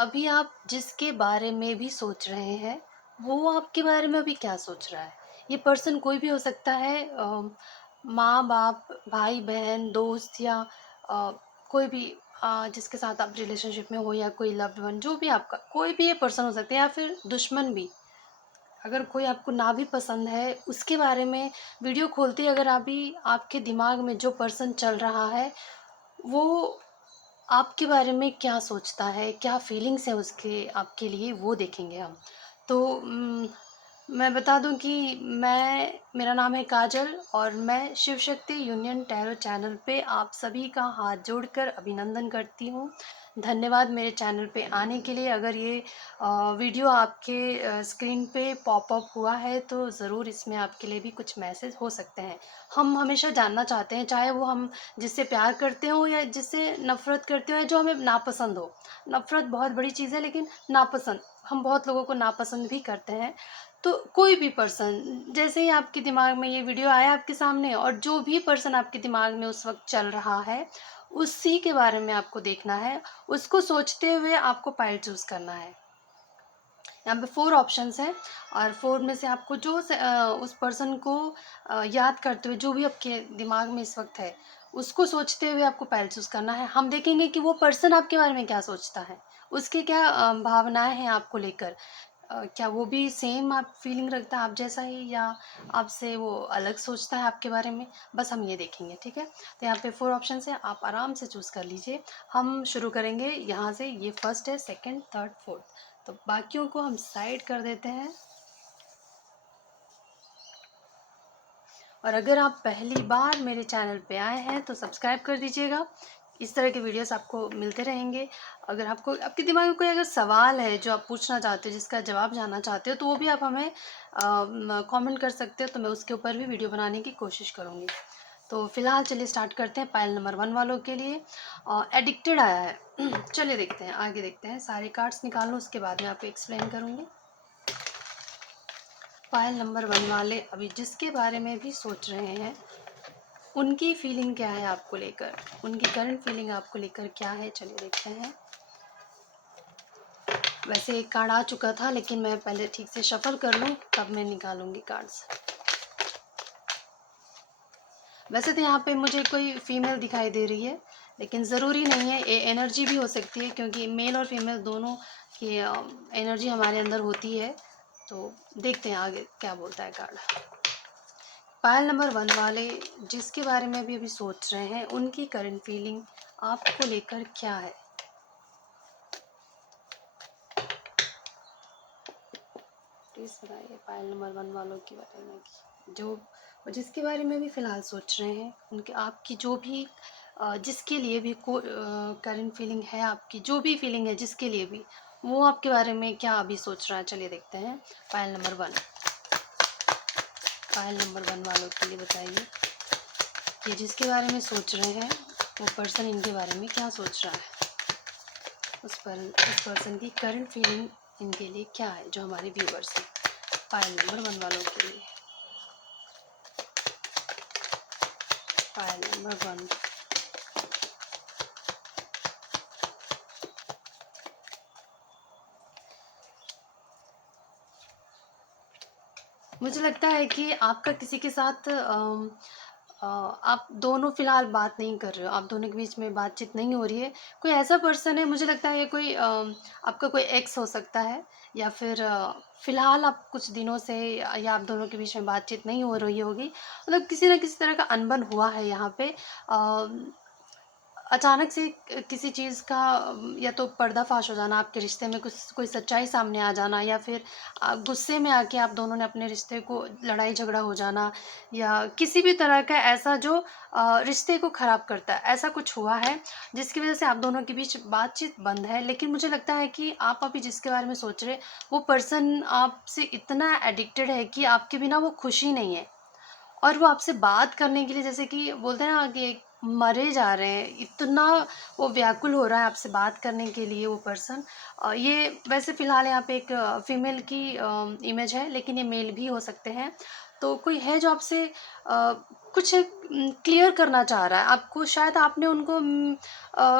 अभी आप जिसके बारे में भी सोच रहे हैं, वो आपके बारे में अभी क्या सोच रहा है? ये पर्सन कोई भी हो सकता है, माँ-बाप, भाई-बहन, दोस्त या अ, कोई भी जिसके साथ आप रिलेशनशिप में हो या कोई लव्ड वन, जो भी आपका कोई भी ये पर्सन हो सकता है या फिर दुश्मन भी। अगर कोई आपको ना भी पसंद है, उसके बारे में वीडियो खोलते ही अगर अभी आपके दिमाग में जो पर्सन चल रहा है, वो आपके बारे में क्या सोचता है, क्या फीलिंग्स है उसके आपके लिए, वो देखेंगे हम। तो मैं बता दूँ कि मेरा नाम है काजल और मैं Shiv Shakti union tarot channel पे आप सभी का हाथ जोड़कर अभिनंदन करती हूँ। धन्यवाद मेरे चैनल पे आने के लिए। अगर ये वीडियो आपके स्क्रीन पे पॉपअप हुआ है तो ज़रूर इसमें आपके लिए भी कुछ मैसेज हो सकते हैं। हम हमेशा जानना चाहते हैं, चाहे वो हम जिससे प्यार करते हो या जिससे नफ़रत करते हो या जो हमें नापसंद हो। नफ़रत बहुत बड़ी चीज़ है, लेकिन नापसंद हम बहुत लोगों को नापसंद भी करते हैं। तो कोई भी पर्सन जैसे ही आपके दिमाग में ये वीडियो आया आपके सामने और जो भी पर्सन आपके दिमाग में उस वक़्त चल रहा है, उसी के बारे में आपको देखना है। उसको सोचते हुए आपको पाइल चूज़ करना है। यहाँ पे 4 ऑप्शंस हैं और 4 में से आपको उस पर्सन को याद करते हुए जो भी आपके दिमाग में इस वक़्त है, उसको सोचते हुए आपको पहले चूज़ करना है। हम देखेंगे कि वो पर्सन आपके बारे में क्या सोचता है, उसकी क्या भावनाएँ हैं आपको लेकर। क्या वो भी सेम आप फीलिंग रखता है आप जैसा ही या आपसे वो अलग सोचता है आपके बारे में? बस हम ये देखेंगे, ठीक है? तो यहाँ पे 4 ऑप्शंस हैं, आप आराम से चूज़ कर लीजिए। हम शुरू करेंगे यहाँ से, ये फर्स्ट है, सेकंड, थर्ड, फोर्थ। तो बाकियों को हम साइड कर देते हैं। और अगर आप पहली बार मेरे चैनल पे आए हैं तो सब्सक्राइब कर दीजिएगा। इस तरह के वीडियोस आपको मिलते रहेंगे। अगर आपको आपके दिमाग में कोई अगर सवाल है जो आप पूछना चाहते हो, जिसका जवाब जानना चाहते हो, तो वो भी आप हमें कमेंट कर सकते हो, तो मैं उसके ऊपर भी वीडियो बनाने की कोशिश करूँगी। तो फिलहाल चलिए स्टार्ट करते हैं पाइल नंबर 1 वालों के लिए। एडिक्टेड आया है। चलिए देखते हैं, आगे देखते हैं। सारे कार्ड्स निकाल लूँ, उसके बाद मैं आपको एक्सप्लेन करूँगी। पायल नंबर 1 वाले अभी जिसके बारे में भी सोच रहे हैं, उनकी फीलिंग क्या है आपको लेकर, उनकी करंट फीलिंग आपको लेकर क्या है, चलिए देखते हैं। वैसे एक कार्ड आ चुका था, लेकिन मैं पहले ठीक से शफल कर लूँ तब मैं निकालूंगी कार्ड्स। वैसे तो यहाँ पे मुझे कोई फीमेल दिखाई दे रही है, लेकिन ज़रूरी नहीं है, ये एनर्जी भी हो सकती है, क्योंकि मेल और फीमेल दोनों की एनर्जी हमारे अंदर होती है। तो देखते हैं आगे क्या बोलता है कार्ड। पायल नंबर 1 वाले जिसके बारे में भी अभी सोच रहे हैं, उनकी करंट फीलिंग आपको लेकर क्या है? प्लीज़ बताइए पायल नंबर 1 वालों के बारे में, जो जिसके बारे में भी फ़िलहाल सोच रहे हैं, उनके आपकी जो भी जिसके लिए भी करंट फीलिंग है, आपकी जो भी फीलिंग है जिसके लिए भी, वो आपके बारे में क्या अभी सोच रहा है, चलिए देखते हैं। पायल नंबर 1, पायल नंबर 1 वालों के लिए बताइए कि जिसके बारे में सोच रहे हैं, वो पर्सन इनके बारे में क्या सोच रहा है, उस पर्सन की करंट फीलिंग इनके लिए क्या है, जो हमारे व्यूवर्स हैं। पायल नंबर 1 वालों के लिए, पायल नंबर 1। मुझे लगता है कि आपका किसी के साथ आप दोनों फ़िलहाल बात नहीं कर रहे हो, आप दोनों के बीच में बातचीत नहीं हो रही है। कोई ऐसा पर्सन है, मुझे लगता है ये कोई आपका कोई एक्स हो सकता है, या फिर फ़िलहाल आप कुछ दिनों से या आप दोनों के बीच में बातचीत नहीं हो रही होगी। मतलब किसी न किसी तरह का अनबन हुआ है यहाँ पे। अचानक से किसी चीज़ का या तो पर्दाफ़ाश हो जाना, आपके रिश्ते में कुछ कोई सच्चाई सामने आ जाना, या फिर गुस्से में आके आप दोनों ने अपने रिश्ते को लड़ाई झगड़ा हो जाना, या किसी भी तरह का ऐसा जो रिश्ते को ख़राब करता है, ऐसा कुछ हुआ है जिसकी वज़ह से आप दोनों के बीच बातचीत बंद है। लेकिन मुझे लगता है कि आप अभी जिसके बारे में सोच रहे हैं, वो पर्सन आपसे इतना एडिक्टेड है कि आपके बिना वो खुश ही नहीं है। और वो आपसे बात करने के लिए, जैसे कि बोलते हैं ना कि एक मरे जा रहे हैं, इतना वो व्याकुल हो रहा है आपसे बात करने के लिए वो पर्सन। ये वैसे फ़िलहाल यहाँ पे एक फीमेल की इमेज है, लेकिन ये मेल भी हो सकते हैं। तो कोई है जो आपसे कुछ क्लियर करना चाह रहा है आपको। शायद आपने उनको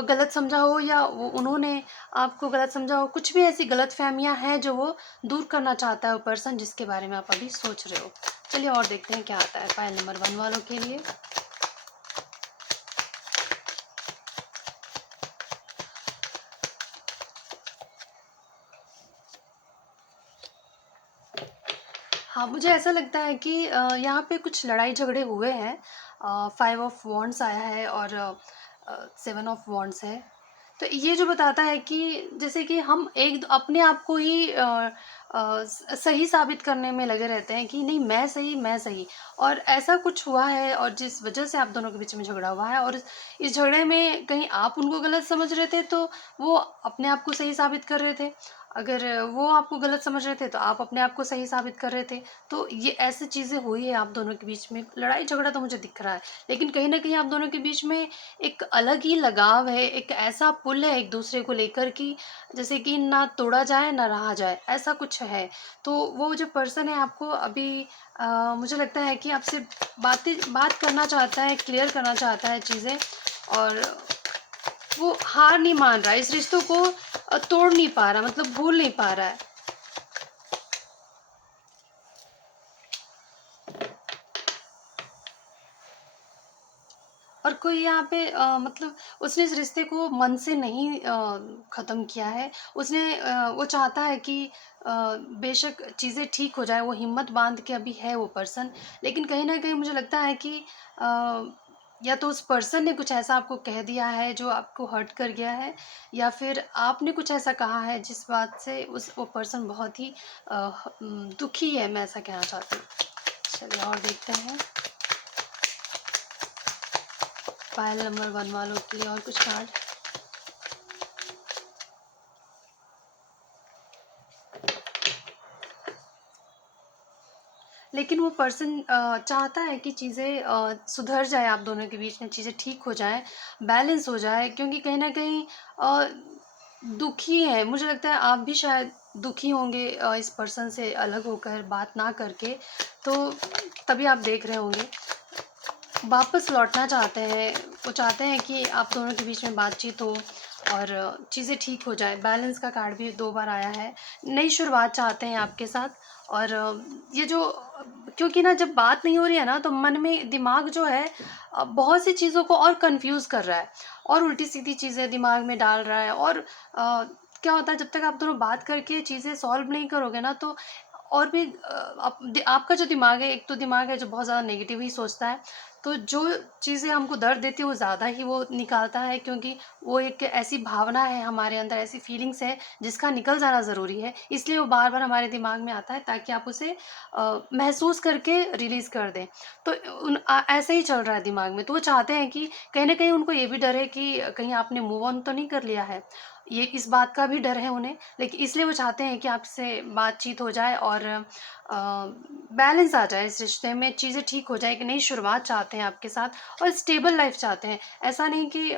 गलत समझा हो या उन्होंने आपको गलत समझा हो। कुछ भी ऐसी गलतफहमियां हैं जो वो दूर करना चाहता है वो पर्सन जिसके बारे में आप अभी सोच रहे हो। चलिए और देखते हैं क्या आता है फाइल नंबर 1 वालों के लिए। हाँ, मुझे ऐसा लगता है कि यहाँ पे कुछ लड़ाई झगड़े हुए हैं। 5 ऑफ वॉन्ड्स आया है और 7 ऑफ वॉन्ड्स है। तो ये जो बताता है कि जैसे कि हम एक अपने आप को ही सही साबित करने में लगे रहते हैं कि नहीं मैं सही, मैं सही। और ऐसा कुछ हुआ है और जिस वजह से आप दोनों के बीच में झगड़ा हुआ है, और इस झगड़े में कहीं आप उनको गलत समझ रहे थे तो वो अपने आप को सही साबित कर रहे थे। अगर वो आपको गलत समझ रहे थे तो आप अपने आप को सही साबित कर रहे थे। तो ये ऐसी चीज़ें हुई है आप दोनों के बीच में। लड़ाई झगड़ा तो मुझे दिख रहा है, लेकिन कहीं न कहीं आप दोनों के बीच में एक अलग ही लगाव है, एक ऐसा पुल है एक दूसरे को लेकर कि जैसे कि ना तोड़ा जाए ना रहा जाए, ऐसा कुछ है। तो वो जो पर्सन है आपको अभी मुझे लगता है कि आपसे बात करना चाहता है, क्लियर करना चाहता है चीज़ें। और वो हार नहीं मान रहा है, इस रिश्तों को तोड़ नहीं पा रहा, मतलब भूल नहीं पा रहा है। और कोई यहाँ पे मतलब उसने इस रिश्ते को मन से नहीं ख़त्म किया है। उसने वो चाहता है कि बेशक चीज़ें ठीक हो जाए, वो हिम्मत बाँध के अभी है वो पर्सन। लेकिन कहीं न कहीं मुझे लगता है कि या तो उस पर्सन ने कुछ ऐसा आपको कह दिया है जो आपको हर्ट कर गया है, या फिर आपने कुछ ऐसा कहा है जिस बात से वो पर्सन बहुत ही दुखी है, मैं ऐसा कहना चाहती हूँ। चलिए और देखते हैं फाइल नंबर 1 वालों के लिए और कुछ कार्ड। लेकिन वो पर्सन चाहता है कि चीज़ें सुधर जाए, आप दोनों के बीच में चीज़ें ठीक हो जाएँ, बैलेंस हो जाए, क्योंकि कहीं न कहीं अ, दुखी है। मुझे लगता है आप भी शायद दुखी होंगे इस पर्सन से अलग होकर, बात ना करके, तो तभी आप देख रहे होंगे। वापस लौटना चाहते हैं, वो चाहते हैं कि आप दोनों के बीच में बातचीत हो और चीज़ें ठीक हो जाए। बैलेंस का कार्ड भी 2 बार आया है। नई शुरुआत चाहते हैं आपके साथ। और ये जो क्योंकि ना जब बात नहीं हो रही है ना तो मन में दिमाग जो है बहुत सी चीज़ों को और कन्फ्यूज़ कर रहा है और उल्टी-सीधी चीज़ें दिमाग में डाल रहा है। और क्या होता है जब तक आप दोनों बात करके चीज़ें सॉल्व नहीं करोगे ना तो और भी आपका जो दिमाग है, एक तो दिमाग है जो बहुत ज़्यादा नेगेटिव ही सोचता है। तो जो चीज़ें हमको दर्द देती है वो ज़्यादा ही वो निकालता है, क्योंकि वो एक ऐसी भावना है हमारे अंदर, ऐसी फीलिंग्स है जिसका निकल जाना ज़रूरी है। इसलिए वो बार-बार हमारे दिमाग में आता है ताकि आप उसे महसूस करके रिलीज़ कर दें। तो ऐसे ही चल रहा है दिमाग में। तो वो चाहते हैं कि कहीं न कहीं उनको ये भी डर है कि कहीं आपने मूव ऑन तो नहीं कर लिया है। ये इस बात का भी डर है उन्हें, लेकिन इसलिए वो चाहते हैं कि आपसे बातचीत हो जाए और बैलेंस आ जाए इस रिश्ते में, चीज़ें ठीक हो जाए, एक नई शुरुआत चाहते हैं आपके साथ और स्टेबल लाइफ़ चाहते हैं। ऐसा नहीं कि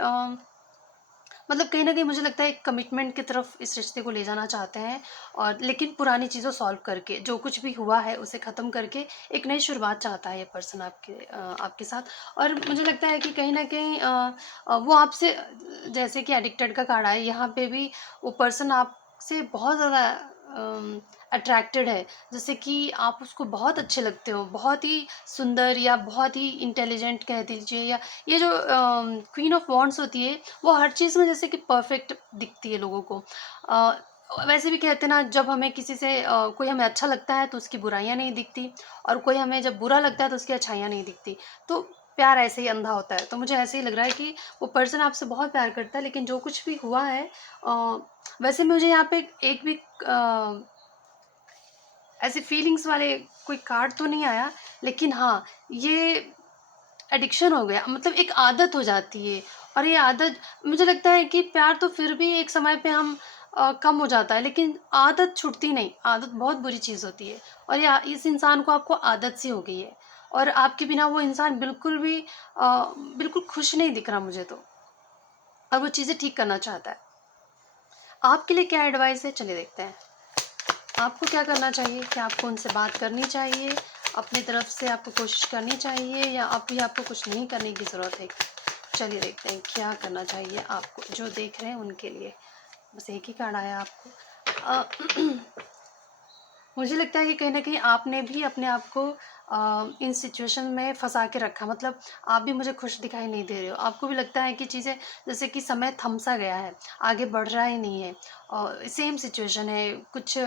मतलब कहीं न कहीं मुझे लगता है एक कमिटमेंट की तरफ इस रिश्ते को ले जाना चाहते हैं, और लेकिन पुरानी चीज़ों सॉल्व करके, जो कुछ भी हुआ है उसे ख़त्म करके एक नई शुरुआत चाहता है ये पर्सन आपके साथ। और मुझे लगता है कि कहीं न कहीं वो आपसे जैसे कि एडिक्टेड का कार्ड आया, यहाँ पे भी वो पर्सन आपसे बहुत ज़्यादा अट्रैक्टेड है। जैसे कि आप उसको बहुत अच्छे लगते हो, बहुत ही सुंदर या बहुत ही इंटेलिजेंट कह दीजिए, या ये जो क्वीन ऑफ वॉन्ड्स होती है वो हर चीज़ में जैसे कि परफेक्ट दिखती है लोगों को। अ, वैसे भी कहते हैं ना, जब हमें किसी से कोई हमें अच्छा लगता है तो उसकी बुराइयाँ नहीं दिखती, और कोई हमें जब बुरा लगता है तो उसकी अच्छाइयाँ नहीं दिखती। तो प्यार ऐसे ही अंधा होता है। तो मुझे ऐसे ही लग रहा है कि वो पर्सन आपसे बहुत प्यार करता है, लेकिन जो कुछ भी हुआ है वैसे मुझे यहाँ पे एक भी ऐसे फीलिंग्स वाले कोई कार्ड तो नहीं आया, लेकिन हाँ, ये एडिक्शन हो गया, मतलब एक आदत हो जाती है। और ये आदत, मुझे लगता है कि प्यार तो फिर भी एक समय पे हम कम हो जाता है, लेकिन आदत छूटती नहीं। आदत बहुत बुरी चीज़ होती है, और ये इस इंसान को आपको आदत सी हो गई है, और आपके बिना वो इंसान बिल्कुल भी बिल्कुल खुश नहीं दिख रहा मुझे तो, और वो चीज़ें ठीक करना चाहता है। आपके लिए क्या एडवाइस है, चलिए देखते हैं। आपको क्या करना चाहिए? क्या आपको उनसे बात करनी चाहिए? अपनी तरफ से आपको कोशिश करनी चाहिए या अभी आपको कुछ नहीं करने की ज़रूरत है? चलिए देखते हैं क्या करना चाहिए आपको, जो देख रहे हैं उनके लिए। बस एक ही कार्ड आया आपको। मुझे लगता है कि कहीं न कहीं आपने भी अपने आप को इन सिचुएशन में फँसा के रखा, मतलब आप भी मुझे खुश दिखाई नहीं दे रहे हो। आपको भी लगता है कि चीज़ें जैसे कि समय थम-सा गया है, आगे बढ़ रहा ही नहीं है। सेम सिचुएशन है, कुछ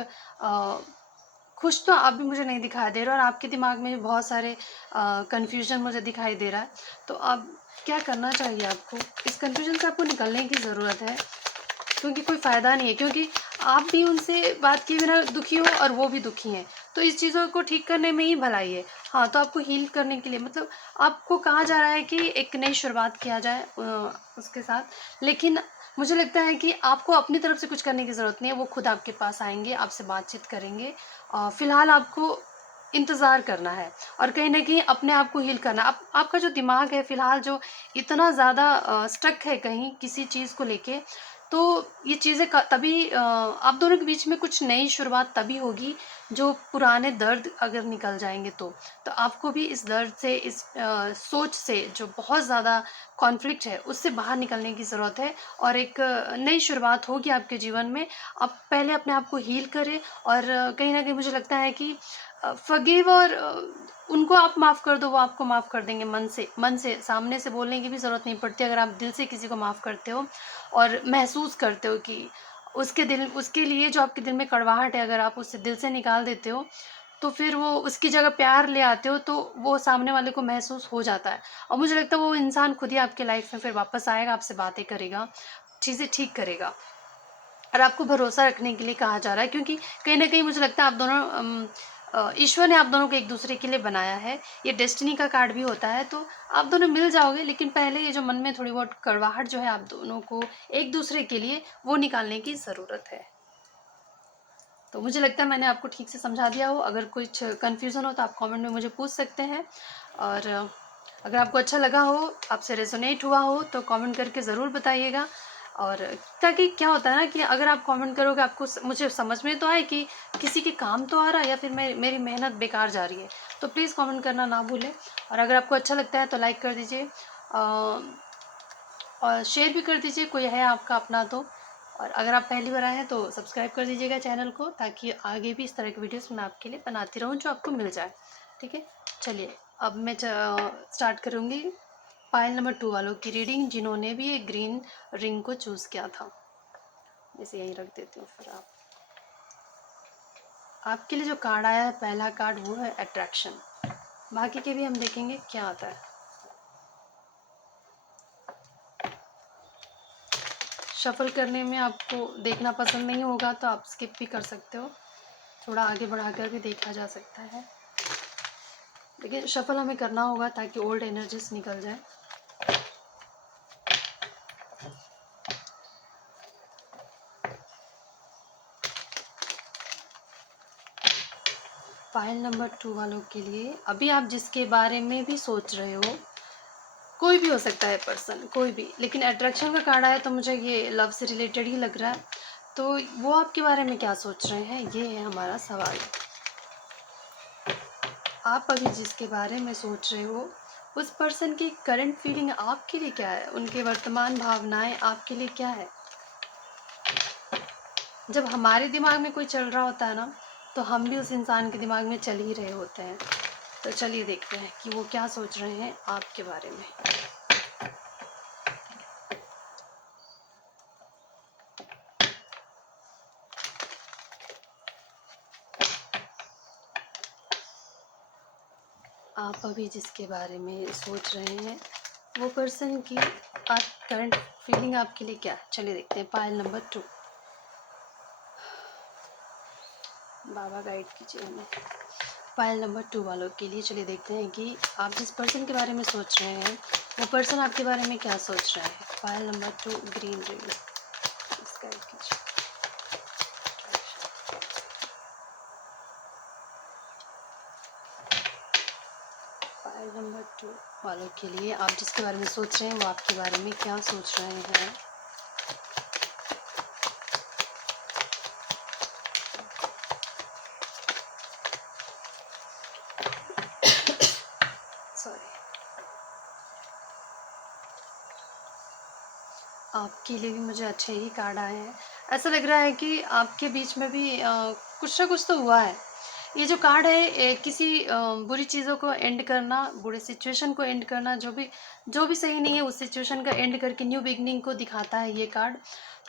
खुश तो आप भी मुझे नहीं दिखाई दे रहे हो और आपके दिमाग में भी बहुत सारे कन्फ्यूज़न मुझे दिखाई दे रहा है। तो अब क्या करना चाहिए आपको? इस कन्फ्यूज़न से आपको निकलने की ज़रूरत है। क्योंकि कोई फ़ायदा नहीं है, क्योंकि आप भी उनसे बात किए बिना दुखी हो और वो भी दुखी हैं। तो इस चीज़ों को ठीक करने में ही भलाई है। हाँ, तो आपको हील करने के लिए मतलब आपको कहा जा रहा है कि एक नई शुरुआत किया जाए उसके साथ। लेकिन मुझे लगता है कि आपको अपनी तरफ से कुछ करने की ज़रूरत नहीं है, वो खुद आपके पास आएँगे, आपसे बातचीत करेंगे। फ़िलहाल आपको इंतज़ार करना है और कहीं न कहीं अपने आप को हील करना है। आपका जो दिमाग है फ़िलहाल जो इतना ज़्यादा स्टक है कहीं किसी चीज़ को लेके, तो ये चीज़ें क तभी आप दोनों के बीच में कुछ नई शुरुआत तभी होगी, जो पुराने दर्द अगर निकल जाएँगे तो। तो आपको भी इस दर्द से, इस सोच से जो बहुत ज़्यादा कॉन्फ्लिक्ट है, उससे बाहर निकलने की ज़रूरत है और एक नई शुरुआत होगी आपके जीवन में। आप पहले अपने आप को हील करें और कहीं न कहीं मुझे लगता है कि फ़ॉरगिव और उनको आप माफ़ कर दो, वो आपको माफ़ कर देंगे मन से। मन से, सामने से बोलने की भी ज़रूरत नहीं पड़ती अगर आप दिल से किसी को माफ़ करते हो और महसूस करते हो कि उसके लिए जो आपके दिल में कड़वाहट है, अगर आप उसे दिल से निकाल देते हो, तो फिर वो उसकी जगह प्यार ले आते हो, तो वो सामने वाले को महसूस हो जाता है और मुझे लगता है वो इंसान खुद ही आपके लाइफ़ में फिर वापस आएगा, आपसे बातें करेगा, चीज़ें ठीक करेगा। और आपको भरोसा रखने के लिए कहा जा रहा है, क्योंकि कहीं न कहीं मुझे लगता है आप दोनों ईश्वर ने आप दोनों को एक-दूसरे के लिए बनाया है। ये डेस्टिनी का कार्ड भी होता है, तो आप दोनों मिल जाओगे, लेकिन पहले ये जो मन में थोड़ी बहुत कड़वाहट जो है आप दोनों को एक-दूसरे के लिए, वो निकालने की ज़रूरत है। तो मुझे लगता है मैंने आपको ठीक से समझा दिया हो। अगर कुछ कन्फ्यूज़न हो तो आप कमेंट में मुझे पूछ सकते हैं और अगर आपको अच्छा लगा हो, आपसे रेज़ोनेट हुआ हो तो कमेंट करके ज़रूर बताइएगा। और ताकि क्या होता है ना कि अगर आप कमेंट करोगे, आपको मुझे समझ में तो आए कि किसी के काम तो आ रहा है या फिर मेरी मेहनत बेकार जा रही है। तो प्लीज़ कमेंट करना ना भूलें और अगर आपको अच्छा लगता है तो लाइक कर दीजिए और शेयर भी कर दीजिए, कोई है आपका अपना तो। और अगर आप पहली बार आए हैं तो सब्सक्राइब कर दीजिएगा चैनल को, ताकि आगे भी इस तरह की वीडियोस मैं आपके लिए बनाती रहूँ जो आपको मिल जाए। ठीक है? चलिए अब मैं स्टार्ट करूँगी पाइल नंबर 2 वालों की रीडिंग, जिन्होंने भी एक ग्रीन रिंग को चूज़ किया था। इसे यहीं रख देती हूँ फिर आपके लिए जो कार्ड आया है, पहला कार्ड वो है अट्रैक्शन। बाकी के भी हम देखेंगे क्या आता है। शफल करने में आपको देखना पसंद नहीं होगा तो आप स्किप भी कर सकते हो, थोड़ा आगे बढ़ाकर भी देखा जा सकता है, लेकिन शफल हमें करना होगा ताकि ओल्ड एनर्जीज निकल जाए। फाइल नंबर 2 वालों के लिए, अभी आप जिसके बारे में भी सोच रहे हो, कोई भी हो सकता है पर्सन, कोई भी, लेकिन अट्रैक्शन का कार्ड आया तो मुझे ये लव से रिलेटेड ही लग रहा है। तो वो आपके बारे में क्या सोच रहे हैं, ये है हमारा सवाल। आप अभी जिसके बारे में सोच रहे हो, उस पर्सन की करंट फीलिंग आपके लिए क्या है, उनके वर्तमान भावनाएं आपके लिए क्या है। जब हमारे दिमाग में कोई चल रहा होता है ना, तो हम भी उस इंसान के दिमाग में चल ही रहे होते हैं। तो चलिए देखते हैं कि वो क्या सोच रहे हैं आपके बारे में। आप अभी जिसके बारे में सोच रहे हैं, वो पर्सन की करंट फीलिंग आपके लिए क्या है। चलिए देखते हैं पाइल नंबर 2। बाबा गाइड कीजिए हमें पाइल नंबर 2 वालों के लिए। चलिए देखते हैं कि आप जिस पर्सन के बारे में सोच रहे हैं, वो पर्सन आपके बारे में क्या सोच रहा है। Pile number 2 green ring, guide कीजिए। पाइल नंबर 2 वालों के लिए, आप जिसके बारे में सोच रहे हैं, वो आपके बारे में क्या सोच रहे हैं। आपके लिए भी मुझे अच्छे ही कार्ड आए हैं। ऐसा लग रहा है कि आपके बीच में भी कुछ ना कुछ तो हुआ है। ये जो कार्ड है किसी बुरी चीज़ों को एंड करना, बुरे सिचुएशन को एंड करना, जो भी सही नहीं है उस सिचुएशन का एंड करके न्यू बिगिनिंग को दिखाता है ये कार्ड।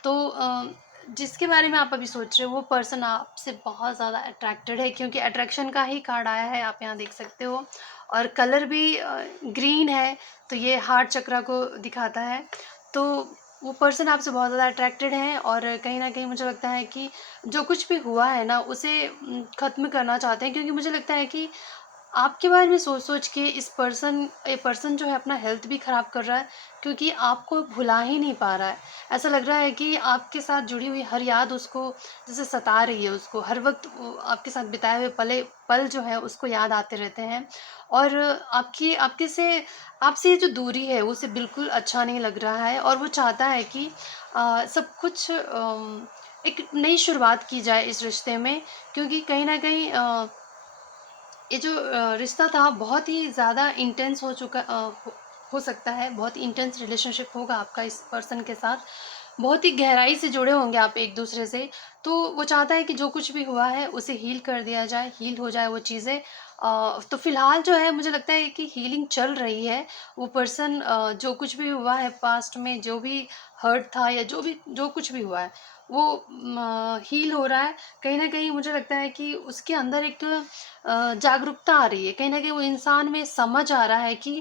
तो जिसके बारे में आप अभी सोच रहे हो वो पर्सन आपसे बहुत ज़्यादा अट्रैक्टेड है, क्योंकि अट्रैक्शन का ही कार्ड आया है, आप यहाँ देख सकते हो। और कलर भी ग्रीन है, तो ये हार्ट चक्रा को दिखाता है। तो वो पर्सन आपसे बहुत ज़्यादा अट्रैक्टेड हैं और कहीं न कहीं मुझे लगता है कि जो कुछ भी हुआ है ना उसे ख़त्म करना चाहते हैं, क्योंकि मुझे लगता है कि आपके बारे में सोच-सोच के ये पर्सन जो है अपना हेल्थ भी ख़राब कर रहा है, क्योंकि आपको भुला ही नहीं पा रहा है। ऐसा लग रहा है कि आपके साथ जुड़ी हुई हर याद उसको जैसे सता रही है उसको, हर वक़्त वो आपके साथ बिताए हुए पल जो है उसको याद आते रहते हैं। और आपसे ये जो दूरी है उसे बिल्कुल अच्छा नहीं लग रहा है और वो चाहता है कि सब कुछ एक नई शुरुआत की जाए इस रिश्ते में, क्योंकि कहीं न कहीं ये जो रिश्ता था बहुत ही ज़्यादा इंटेंस हो सकता है, बहुत इंटेंस रिलेशनशिप होगा आपका इस पर्सन के साथ। बहुत ही गहराई से जुड़े होंगे आप एक-दूसरे से। तो वो चाहता है कि जो कुछ भी हुआ है उसे हील कर दिया जाए, हील हो जाए वो चीज़ें। तो फ़िलहाल जो है मुझे लगता है कि हीलिंग चल रही है। वो पर्सन जो कुछ भी हुआ है पास्ट में, जो भी हर्ट था या जो कुछ भी हुआ है, वो हील हो रहा है। कहीं न कहीं मुझे लगता है कि उसके अंदर एक जागरूकता आ रही है। कहीं न कहीं वो इंसान में समझ आ रहा है कि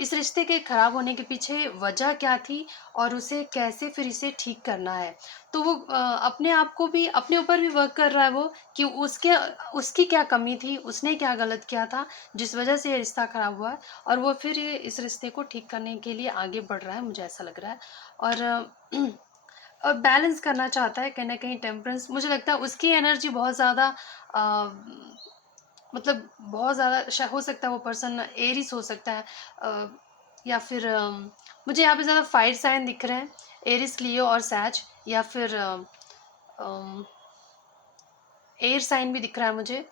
इस रिश्ते के खराब होने के पीछे वजह क्या थी और उसे कैसे फिर इसे ठीक करना है। तो वो अपने आप को भी अपने ऊपर भी वर्क कर रहा है वो कि उसकी क्या कमी थी, उसने क्या गलत किया था, जिस वजह से ये रिश्ता खराब हुआ है, और वो फिर ये इस रिश्ते को ठीक करने के लिए आगे बढ़ रहा है, मुझे ऐसा लग रहा है। और बैलेंस करना चाहता है कहीं न कहीं, टेम्परेंस मुझे लगता है उसकी एनर्जी बहुत ज़्यादा अ, मतलब बहुत ज़्यादा हो सकता है वो पर्सन एरीस हो सकता है, या फिर मुझे यहाँ पे ज़्यादा फायर साइन दिख रहे हैं, एरिस, लियो और सैज, या फिर एयर साइन भी दिख रहा है मुझे,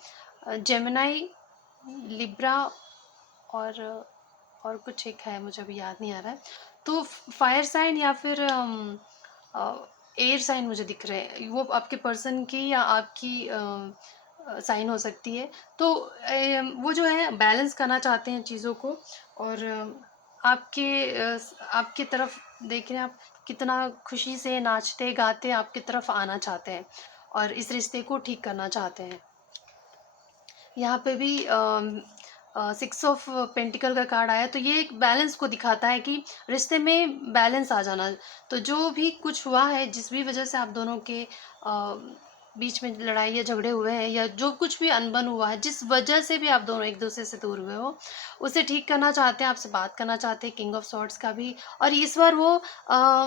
जेमिनाई, लिब्रा, और कुछ एक है मुझे अभी याद नहीं आ रहा है। तो फायर साइन या फिर एयर साइन मुझे दिख रहे हैं, वो आपके पर्सन की या आपकी साइन हो सकती है। तो वो जो है बैलेंस करना चाहते हैं चीज़ों को, और आपकी तरफ देख रहे हैं आप, कितना खुशी से नाचते गाते आपकी तरफ आना चाहते हैं और इस रिश्ते को ठीक करना चाहते हैं। यहाँ पे भी 6 ऑफ पेंटिकल का कार्ड आया, तो ये एक बैलेंस को दिखाता है कि रिश्ते में बैलेंस आ जाना। तो जो भी कुछ हुआ है, जिस भी वजह से आप दोनों के बीच में लड़ाई या झगड़े हुए हैं, या जो कुछ भी अनबन हुआ है, जिस वजह से भी आप दोनों एक-दूसरे से दूर हुए हो, उसे ठीक करना चाहते हैं, आपसे बात करना चाहते हैं, किंग ऑफ सॉर्ड्स का भी। और इस बार वो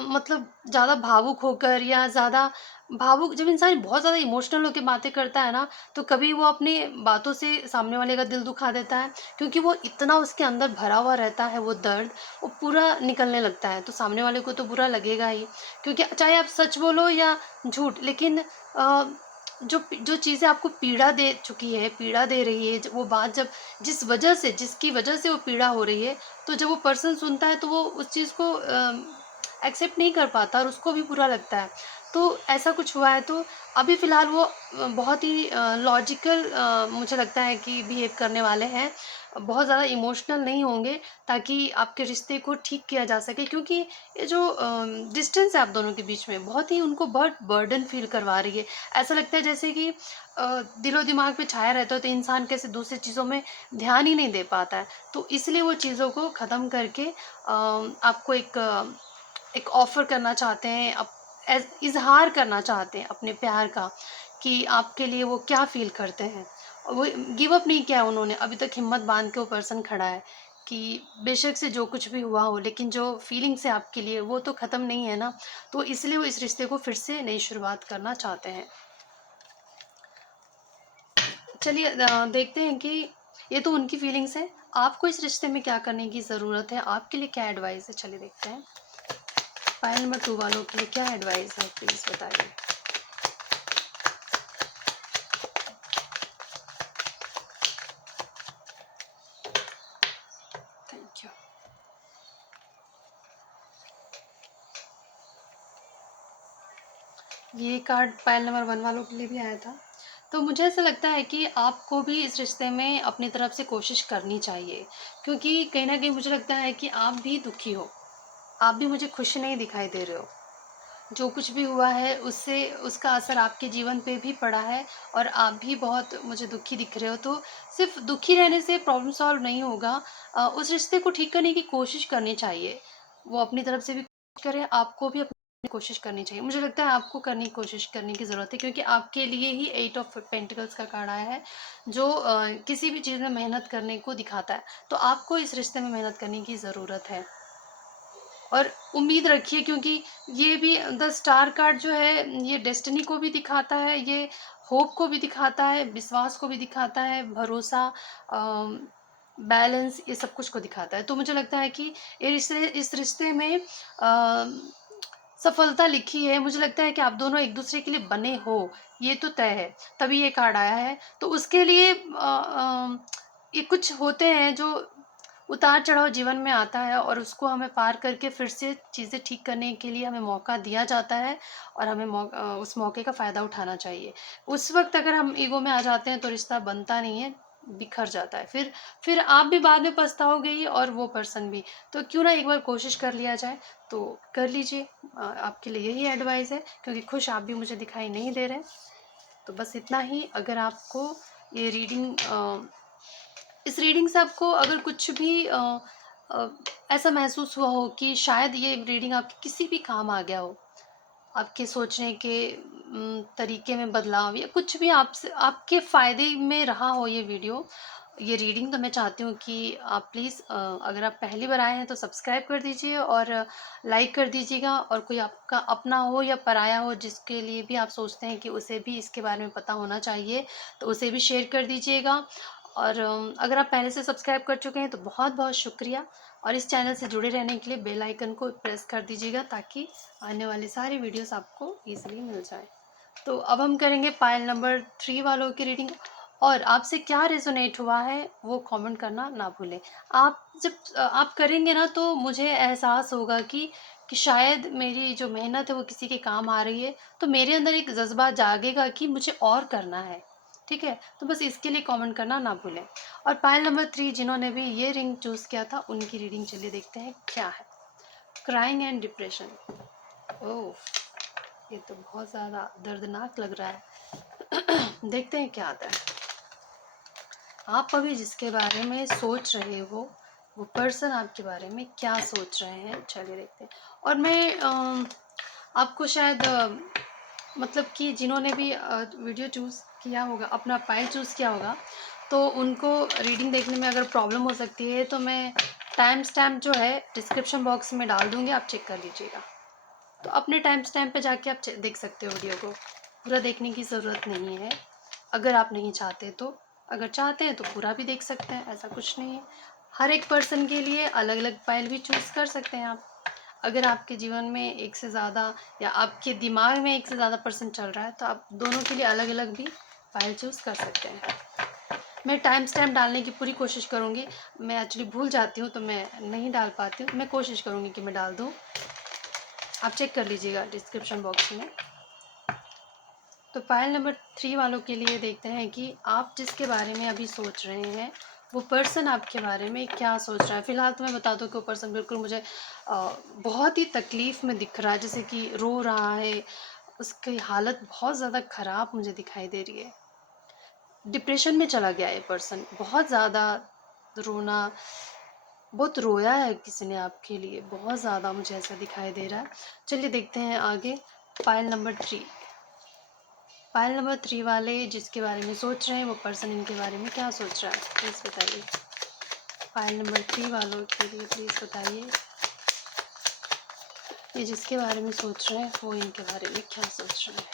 मतलब ज़्यादा भावुक होकर या ज़्यादा भावुक, जब इंसान बहुत ज़्यादा इमोशनल होके बातें करता है ना, तो कभी वो अपनी बातों से सामने वाले का दिल दुखा देता है, क्योंकि वो इतना उसके अंदर भरा हुआ रहता है वो दर्द, वो पूरा निकलने लगता है, तो सामने वाले को तो बुरा लगेगा ही, क्योंकि चाहे आप सच बोलो या झूठ, लेकिन जो चीज़ें आपको पीड़ा दे चुकी है, पीड़ा दे रही है, वो बात जब जिसकी वजह से वो पीड़ा हो रही है, तो जब वो पर्सन सुनता है तो वो उस चीज़ को एक्सेप्ट नहीं कर पाता और उसको भी बुरा लगता है। तो ऐसा कुछ हुआ है, तो अभी फ़िलहाल वो बहुत ही लॉजिकल मुझे लगता है कि बिहेव करने वाले हैं। बहुत ज़्यादा इमोशनल नहीं होंगे, ताकि आपके रिश्ते को ठीक किया जा सके, क्योंकि ये जो डिस्टेंस है आप दोनों के बीच में, बहुत ही उनको बहुत बर्डन फ़ील करवा रही है। ऐसा लगता है जैसे कि दिलो-दिमाग पे छाया रहता है, तो इंसान कैसे दूसरी चीज़ों में ध्यान ही नहीं दे पाता है। तो इसलिए वो चीज़ों को ख़त्म करके आपको एक ऑफ़र करना चाहते हैं, इज़हार करना चाहते हैं अपने प्यार का, कि आपके लिए वो क्या फ़ील करते हैं। और वो गिव अप नहीं किया उन्होंने, अभी तक हिम्मत बाँध के वो पर्सन खड़ा है कि बेशक से जो कुछ भी हुआ हो, लेकिन जो फ़ीलिंग्स है आपके लिए वो तो ख़त्म नहीं है ना, तो इसलिए वो इस रिश्ते को फिर से नई शुरुआत करना चाहते हैं। चलिए देखते हैं कि ये तो उनकी फ़ीलिंग्स है, आपको इस रिश्ते में क्या करने की ज़रूरत है, आपके लिए क्या एडवाइस है? चलिए देखते हैं। पाइल नंबर 2 वालों के लिए क्या एडवाइस है, प्लीज़ बताइए? Thank you. ये कार्ड पाइल नंबर 1 वालों के लिए भी आया था। तो मुझे ऐसा लगता है कि आपको भी इस रिश्ते में अपनी तरफ से कोशिश करनी चाहिए, क्योंकि कहीं न कहीं मुझे लगता है कि आप भी दुखी हो, आप भी मुझे खुश नहीं दिखाई दे रहे हो। जो कुछ भी हुआ है उससे उसका असर आपके जीवन पे भी पड़ा है और आप भी बहुत मुझे दुखी दिख रहे हो। तो सिर्फ़ दुखी रहने से प्रॉब्लम सॉल्व नहीं होगा। उस रिश्ते को ठीक करने की कोशिश करनी चाहिए। वो अपनी तरफ से भी करे, आपको भी अपनी कोशिश करनी चाहिए। मुझे लगता है आपको कोशिश करने की ज़रूरत है, क्योंकि आपके लिए ही 8 ऑफ पेंटिकल्स का कार्ड आया है, जो किसी भी चीज़ में मेहनत करने को दिखाता है। तो आपको इस रिश्ते में मेहनत करने की ज़रूरत है। और उम्मीद रखिए, क्योंकि ये भी द स्टार कार्ड जो है ये डेस्टिनी को भी दिखाता है, ये होप को भी दिखाता है, विश्वास को भी दिखाता है, भरोसा, बैलेंस, ये सब कुछ को दिखाता है। तो मुझे लगता है कि इस रिश्ते में सफलता लिखी है। मुझे लगता है कि आप दोनों एक दूसरे के लिए बने हो, ये तो तय है, तभी ये कार्ड आया है। तो उसके लिए ये कुछ होते हैं जो उतार-चढ़ाव जीवन में आता है और उसको हमें पार करके फिर से चीज़ें ठीक करने के लिए हमें मौका दिया जाता है और हमें उस मौके का फ़ायदा उठाना चाहिए। उस वक़्त अगर हम ईगो में आ जाते हैं तो रिश्ता बनता नहीं है, बिखर जाता है। फिर आप भी बाद में पछताओगे ही और वो पर्सन भी। तो क्यों ना एक बार कोशिश कर लिया जाए, तो कर लीजिए। आपके लिए यही एडवाइस है, क्योंकि खुश आप भी मुझे दिखाई नहीं दे रहे। तो बस इतना ही। अगर आपको ये रीडिंग इस रीडिंग से आपको अगर कुछ भी अ, ऐसा महसूस हुआ हो कि शायद ये रीडिंग आपके किसी भी काम आ गया हो, आपके सोचने के तरीके में बदलाव या कुछ भी आपसे आपके फ़ायदे में रहा हो ये वीडियो, ये रीडिंग, तो मैं चाहती हूँ कि आप प्लीज़, अगर आप पहली बार आए हैं तो सब्सक्राइब कर दीजिए और लाइक कर दीजिएगा। और कोई आपका अपना हो या पराया हो जिसके लिए भी आप सोचते हैं कि उसे भी इसके बारे में पता होना चाहिए, तो उसे भी शेयर कर दीजिएगा। और अगर आप पहले से सब्सक्राइब कर चुके हैं तो बहुत-बहुत शुक्रिया। और इस चैनल से जुड़े रहने के लिए बेल आइकन को प्रेस कर दीजिएगा, ताकि आने वाली सारी वीडियोस आपको ईज़िली मिल जाएँ। तो अब हम करेंगे पाइल नंबर 3 वालों की रीडिंग। और आपसे क्या रेज़ोनेट हुआ है वो कमेंट करना ना भूलें। आप जब आप करेंगे ना तो मुझे एहसास होगा कि शायद मेरी जो मेहनत है वो किसी के काम आ रही है, तो मेरे अंदर एक जज़्बा जागेगा कि मुझे और करना है। ठीक है? तो बस इसके लिए कमेंट करना ना भूलें। और पाइल नंबर 3 जिन्होंने भी ये रिंग चूज़ किया था उनकी रीडिंग चलिए देखते हैं क्या है। Crying and depression. ओह! ये तो बहुत ज़्यादा दर्दनाक लग रहा है। देखते हैं क्या आता है। आप अभी जिसके बारे में सोच रहे हो, वो पर्सन आपके बारे में क्या सोच रहे हैं, चलिए देखते हैं। और मैं आपको शायद मतलब कि जिन्होंने भी वीडियो चूज़ किया होगा, अपना फाइल चूज़ किया होगा, तो उनको रीडिंग देखने में अगर प्रॉब्लम हो सकती है, तो मैं टाइम स्टैम्प जो है डिस्क्रिप्शन बॉक्स में डाल दूँगी, आप चेक कर लीजिएगा। तो अपने टाइम स्टैम्प पे जाके आप देख सकते हो वीडियो को। पूरा देखने की ज़रूरत नहीं है, अगर आप नहीं चाहते तो। अगर चाहते हैं तो पूरा भी देख सकते हैं, ऐसा कुछ नहीं है। हर एक पर्सन के लिए अलग-अलग फाइल भी चूज़ कर सकते हैं आप। अगर आपके जीवन में एक से ज़्यादा या आपके दिमाग में एक से ज़्यादा पर्सन चल रहा है, तो आप दोनों के लिए अलग-अलग भी फाइल चूज़ कर सकते हैं। मैं टाइम स्टैम्प डालने की पूरी कोशिश करूँगी। मैं एक्चुअली भूल जाती हूँ, तो मैं नहीं डाल पाती हूँ। मैं कोशिश करूँगी कि मैं डाल दूँ। आप चेक कर लीजिएगा डिस्क्रिप्शन बॉक्स में। तो फाइल नंबर 3 वालों के लिए देखते हैं कि आप जिसके बारे में अभी सोच रहे हैं, वो पर्सन आपके बारे में क्या सोच रहा है। फ़िलहाल तो मैं बता दूँ कि वो पर्सन बिल्कुल मुझे बहुत ही तकलीफ़ में दिख रहा है, जैसे कि रो रहा है, उसकी हालत बहुत ज़्यादा ख़राब मुझे दिखाई दे रही है। डिप्रेशन में चला गया है ये पर्सन, बहुत ज़्यादा रोना, बहुत रोया है किसी ने आपके लिए, बहुत ज़्यादा मुझे ऐसा दिखाई दे रहा है। चलिए देखते हैं आगे। File number 3। फाइल नंबर 3 वाले जिसके बारे में सोच रहे हैं, वो पर्सन इनके बारे में क्या सोच रहा है, प्लीज़ बताइए। फाइल नंबर 3 वालों के लिए प्लीज़ बताइए, ये जिसके बारे में सोच रहे हैं वो इनके बारे में क्या सोच रहे हैं।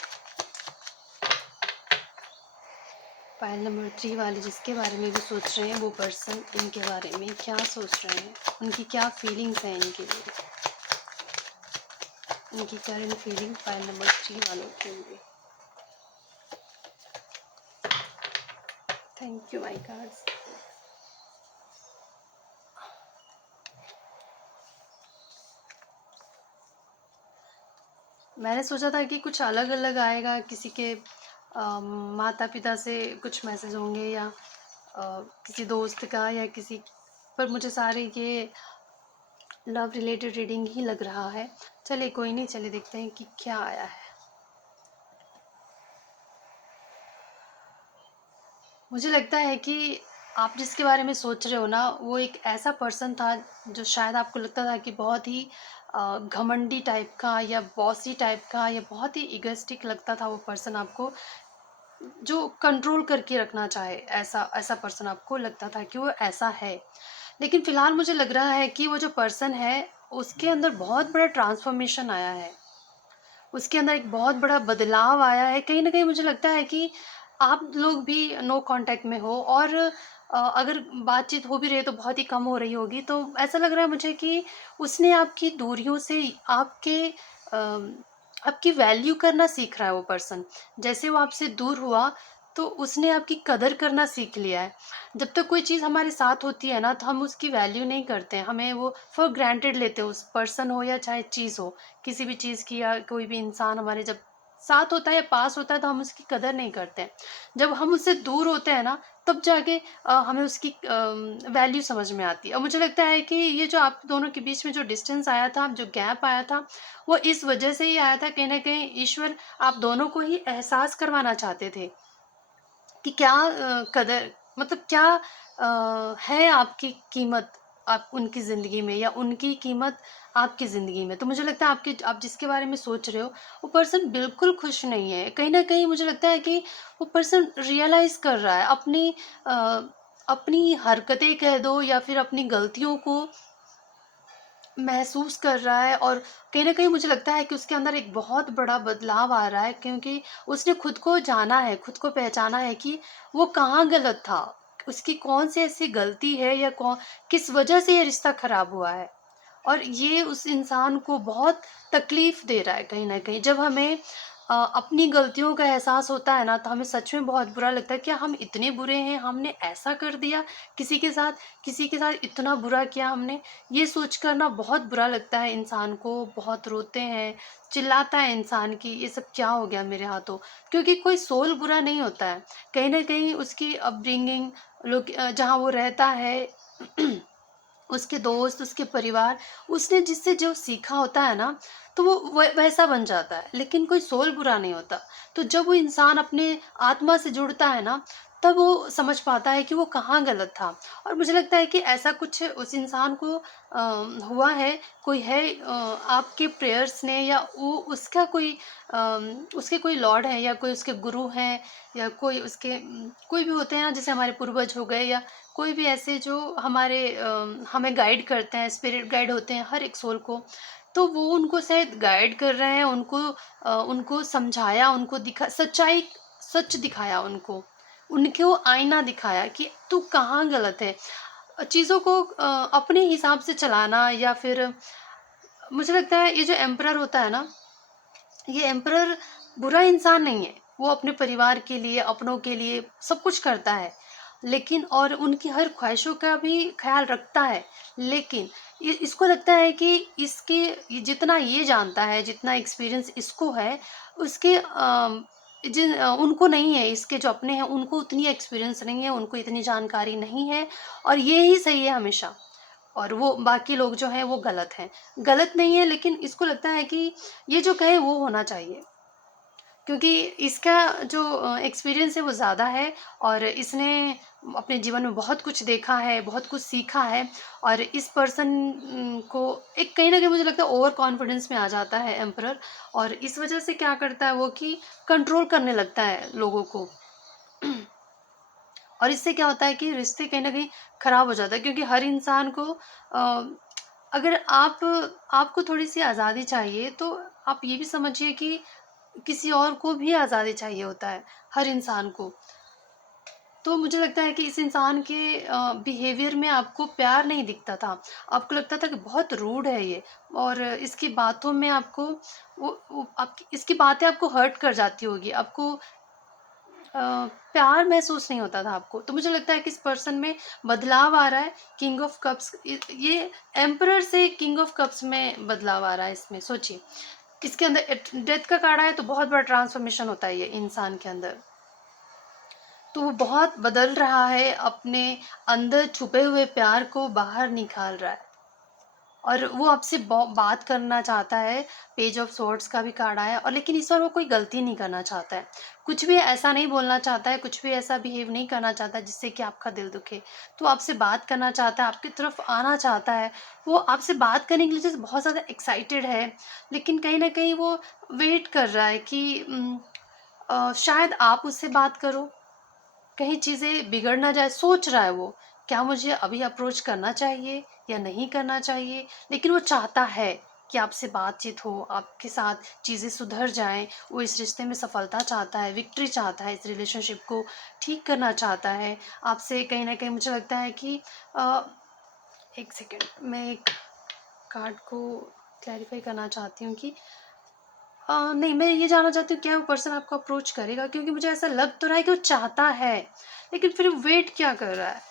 फाइल नंबर 3 वाले जिसके बारे में भी सोच रहे हैं, वो पर्सन इनके बारे में क्या सोच रहे हैं, उनकी क्या फीलिंग्स हैं इनके लिए, उनकी करंट फीलिंग फाइल नंबर 3 वालों के लिए। Thank you my cards. मैंने सोचा था कि कुछ अलग-अलग आएगा, किसी के माता-पिता से कुछ मैसेज होंगे या किसी दोस्त का या किसी, पर मुझे सारे ये लव रिलेटेड रीडिंग ही लग रहा है। चलिए कोई नहीं, चलिए देखते हैं कि क्या आया है। मुझे लगता है कि आप जिसके बारे में सोच रहे हो ना, वो एक ऐसा पर्सन था जो शायद आपको लगता था कि बहुत ही घमंडी टाइप का या बॉसी टाइप का या बहुत ही इगोइस्टिक लगता था वो पर्सन आपको, जो कंट्रोल करके रखना चाहे, ऐसा ऐसा पर्सन आपको लगता था कि वो ऐसा है। लेकिन फिलहाल मुझे लग रहा है कि वो जो पर्सन है, उसके अंदर बहुत बड़ा ट्रांसफॉर्मेशन आया है। उसके अंदर एक बहुत बड़ा बदलाव आया है। कहीं न कहीं मुझे लगता है कि आप लोग भी नो कॉन्टैक्ट में हो, और अगर बातचीत हो भी रही है तो बहुत ही कम हो रही होगी। तो ऐसा लग रहा है मुझे कि उसने आपकी दूरियों से आपके आपकी वैल्यू करना सीख रहा है वो पर्सन। जैसे वो आपसे दूर हुआ, तो उसने आपकी कदर करना सीख लिया है। जब तक कोई चीज़ हमारे साथ होती है ना, तो हम उसकी वैल्यू नहीं करते हैं। हमें वो फॉर ग्रांटेड लेते हैं, उस पर्सन हो या चाहे चीज़ हो। किसी भी चीज़ की या कोई भी इंसान हमारे जब साथ होता है या पास होता है, तो हम उसकी कदर नहीं करते हैं। जब हम उससे दूर होते हैं ना, तब जाके हमें उसकी वैल्यू समझ में आती है। और मुझे लगता है कि ये जो आप दोनों के बीच में जो डिस्टेंस आया था, जो गैप आया था, वो इस वजह से ही आया था। कहीं न कहीं ईश्वर आप दोनों को ही एहसास करवाना चाहते थे कि क्या कदर, मतलब क्या है आपकी कीमत आप उनकी ज़िंदगी में, या उनकी कीमत आपकी ज़िंदगी में। तो मुझे लगता है आपके आप जिसके बारे में सोच रहे हो, वो पर्सन बिल्कुल खुश नहीं है। कहीं न कहीं मुझे लगता है कि वो पर्सन रियलाइज़ कर रहा है अ, अपनी हरकतें कह दो या फिर अपनी गलतियों को महसूस कर रहा है, और कहीं न कहीं मुझे लगता है कि उसके अंदर एक बहुत बड़ा बदलाव आ रहा है, क्योंकि उसने खुद को जाना है, खुद को पहचाना है कि वो कहाँ गलत था। उसकी कौन-सी ऐसी गलती है या किस वजह से ये रिश्ता खराब हुआ है। और ये उस इंसान को बहुत तकलीफ़ दे रहा है कहीं न कहीं। जब हमें अपनी गलतियों का एहसास होता है ना, तो हमें सच में बहुत बुरा लगता है, क्या हम इतने बुरे हैं, हमने ऐसा कर दिया किसी के साथ, किसी के साथ इतना बुरा किया हमने। ये सोचकर ना बहुत बुरा लगता है इंसान को, बहुत रोते हैं, चिल्लाता है इंसान कि ये सब क्या हो गया मेरे हाथों। क्योंकि कोई सोल बुरा नहीं होता है, कहीं न कहीं उसकी अपब्रिंगिंग, जहाँ वो रहता है उसके दोस्त, उसके परिवार, उसने जिससे जो सीखा होता है ना, तो वो वैसा बन जाता है, लेकिन कोई सोल बुरा नहीं होता। तो जब वो इंसान अपने आत्मा से जुड़ता है ना, तब वो समझ पाता है कि वो कहाँ गलत था। और मुझे लगता है कि ऐसा कुछ उस इंसान को हुआ है, कोई है आपके प्रेयर्स ने, या वो उसका कोई उसके कोई लॉर्ड है, या कोई उसके गुरु हैं, या कोई उसके कोई भी होते हैं ना, जैसे हमारे पूर्वज हो गए, या कोई भी ऐसे जो हमारे हमें गाइड करते हैं, स्पिरिट गाइड होते हैं हर एक सोल को। तो वो उनको शायद गाइड कर रहे हैं, उनको उनको समझाया, उनको सच दिखाया उनको। उनको आईना दिखाया कि तू कहाँ गलत है। चीज़ों को अपने हिसाब से चलाना, या फिर मुझे लगता है ये जो एम्परर होता है ना, ये एम्परर बुरा इंसान नहीं है। वो अपने परिवार के लिए, अपनों के लिए सब कुछ करता है। लेकिन और उनकी हर ख्वाहिशों का भी ख़्याल रखता है। लेकिन ये इसको लगता है कि ये जितना ये जानता है, जितना एक्सपीरियंस इसको है, उसके उनको नहीं है, इसके जो अपने हैं, उनको उतनी एक्सपीरियंस नहीं है, उनको इतनी जानकारी नहीं है, और ये ही सही है हमेशा। और वो बाकी लोग जो हैं वो गलत हैं। गलत नहीं है, लेकिन इसको लगता है कि ये जो कहे वो होना चाहिए। क्योंकि इसका जो एक्सपीरियंस है वो ज़्यादा है, और इसने अपने जीवन में बहुत कुछ देखा है, बहुत कुछ सीखा है। और इस पर्सन को एक कहीं न कहीं मुझे लगता है ओवर कॉन्फिडेंस में आ जाता है एम्परर, और इस वज़ह से क्या करता है वो कि कंट्रोल करने लगता है लोगों को। और इससे क्या होता है कि रिश्ते कहीं न कहीं खराब हो जाता है, क्योंकि हर इंसान को अगर आपको थोड़ी-सी आज़ादी चाहिए, तो आप ये भी समझिए कि किसी और को भी आज़ादी चाहिए होता है, हर इंसान को। तो मुझे लगता है कि इस इंसान के बिहेवियर में आपको प्यार नहीं दिखता था। आपको लगता था कि बहुत रूड है ये, और इसकी बातों में आपको वो आपकी इसकी बातें आपको हर्ट कर जाती होगी। आपको प्यार महसूस नहीं होता था आपको। तो मुझे लगता है कि इस पर्सन में बदलाव आ रहा है। किंग ऑफ कप्स, ये एम्परर से किंग ऑफ कप्स में बदलाव आ रहा है इसमें, सोचिए। इसके अंदर डेथ का कार्ड है तो बहुत बड़ा ट्रांसफॉर्मेशन होता है ये इंसान के अंदर। तो वो बहुत बदल रहा है, अपने अंदर छुपे हुए प्यार को बाहर निकाल रहा है और वो आपसे बात करना चाहता है। पेज ऑफ सॉर्ड्स का भी कार्ड आया और लेकिन इस बार वो कोई गलती नहीं करना चाहता है, कुछ भी ऐसा नहीं बोलना चाहता है, कुछ भी ऐसा बिहेव नहीं करना चाहता जिससे कि आपका दिल दुखे। तो आपसे बात करना चाहता है, आपकी तरफ आना चाहता है, वो आपसे बात करने के लिए जैसे बहुत ज़्यादा एक्साइटेड है, लेकिन कहीं ना कहीं वो वेट कर रहा है कि शायद आप उससे बात करो, कहीं चीज़ें बिगड़ ना जाए। सोच रहा है वो, क्या मुझे अभी अप्रोच करना चाहिए या नहीं करना चाहिए, लेकिन वो चाहता है कि आपसे बातचीत हो, आपके साथ चीज़ें सुधर जाएं। वो इस रिश्ते में सफलता चाहता है, विक्ट्री चाहता है, इस रिलेशनशिप को ठीक करना चाहता है आपसे। कहीं ना कहीं मुझे लगता है कि एक सेकेंड, मैं एक कार्ड को क्लैरिफाई करना चाहती हूँ कि नहीं, मैं ये जानना चाहती हूँ क्या वो पर्सन आपको अप्रोच करेगा, क्योंकि मुझे ऐसा लग तो रहा है कि वो चाहता है, लेकिन फिर वेट क्या कर रहा है,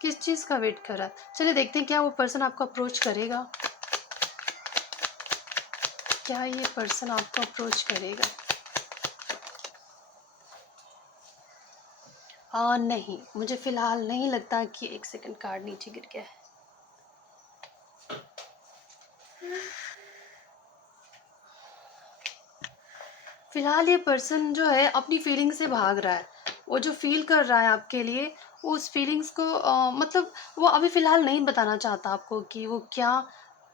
किस चीज़ का वेट कर रहा है। चलिए देखते हैं क्या वो पर्सन आपको अप्रोच करेगा, क्या ये पर्सन आपको अप्रोच करेगा। नहीं, मुझे फिलहाल नहीं लगता कि एक सेकंड, कार्ड नीचे गिर गया है। फिलहाल ये पर्सन जो है अपनी फीलिंग से भाग रहा है, वो जो फील कर रहा है आपके लिए, वो उस फीलिंग्स को मतलब वो अभी फिलहाल नहीं बताना चाहता आपको कि वो क्या,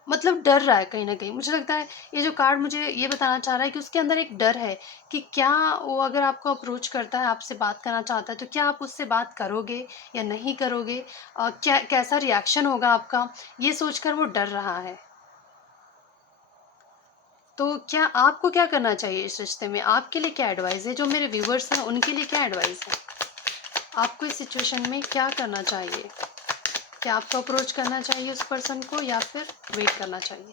मतलब डर रहा है कहीं ना कहीं। मुझे लगता है ये जो कार्ड मुझे ये बताना चाह रहा है कि उसके अंदर एक डर है कि क्या वो अगर आपको अप्रोच करता है, आपसे बात करना चाहता है, तो क्या आप उससे बात करोगे या नहीं करोगे, क्या कैसा रिएक्शन होगा आपका, ये सोचकर वो डर रहा है। तो क्या आपको क्या करना चाहिए इस रिश्ते में, आपके लिए क्या एडवाइस है, जो मेरे व्यूवर्स हैं उनके लिए क्या एडवाइस है, आपको इस सिचुएशन में क्या करना चाहिए, क्या आपको अप्रोच करना चाहिए उस पर्सन को या फिर वेट करना चाहिए।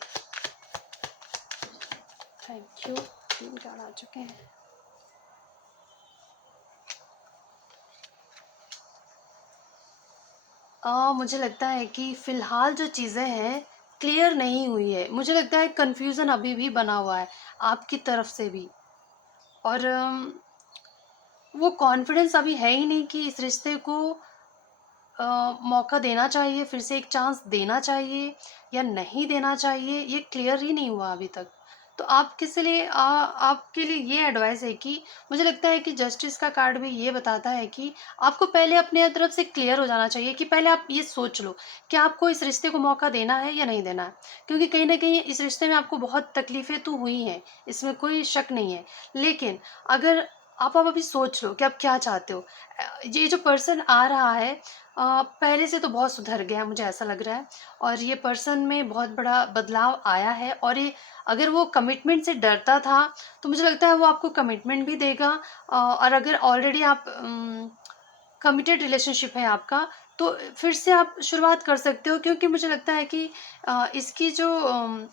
थैंक यू, 3 कार्ड आ चुके हैं। मुझे लगता है कि फ़िलहाल जो चीज़ें हैं क्लियर नहीं हुई है, मुझे लगता है कन्फ्यूज़न अभी भी बना हुआ है आपकी तरफ से भी, और वो कॉन्फिडेंस अभी है ही नहीं कि इस रिश्ते को मौका देना चाहिए, फिर से एक चांस देना चाहिए या नहीं देना चाहिए, ये क्लियर ही नहीं हुआ अभी तक। तो आप किस लिए आपके लिए ये एडवाइस है कि मुझे लगता है कि जस्टिस का कार्ड भी ये बताता है कि आपको पहले अपने तरफ से क्लियर हो जाना चाहिए, कि पहले आप ये सोच लो कि आपको इस रिश्ते को मौका देना है या नहीं देना है। क्योंकि कहीं न कहीं इस रिश्ते में आपको बहुत तकलीफ़ें तो हुई हैं, इसमें कोई शक नहीं है। लेकिन अगर आप अभी सोच लो कि आप क्या चाहते हो। ये जो पर्सन आ रहा है पहले से तो बहुत सुधर गया है, मुझे ऐसा लग रहा है, और ये पर्सन में बहुत बड़ा बदलाव आया है, और ये अगर वो कमिटमेंट से डरता था तो मुझे लगता है वो आपको कमिटमेंट भी देगा। और अगर ऑलरेडी आप कमिटेड रिलेशनशिप है आपका, तो फिर से आप शुरुआत कर सकते हो, क्योंकि मुझे लगता है कि इसकी जो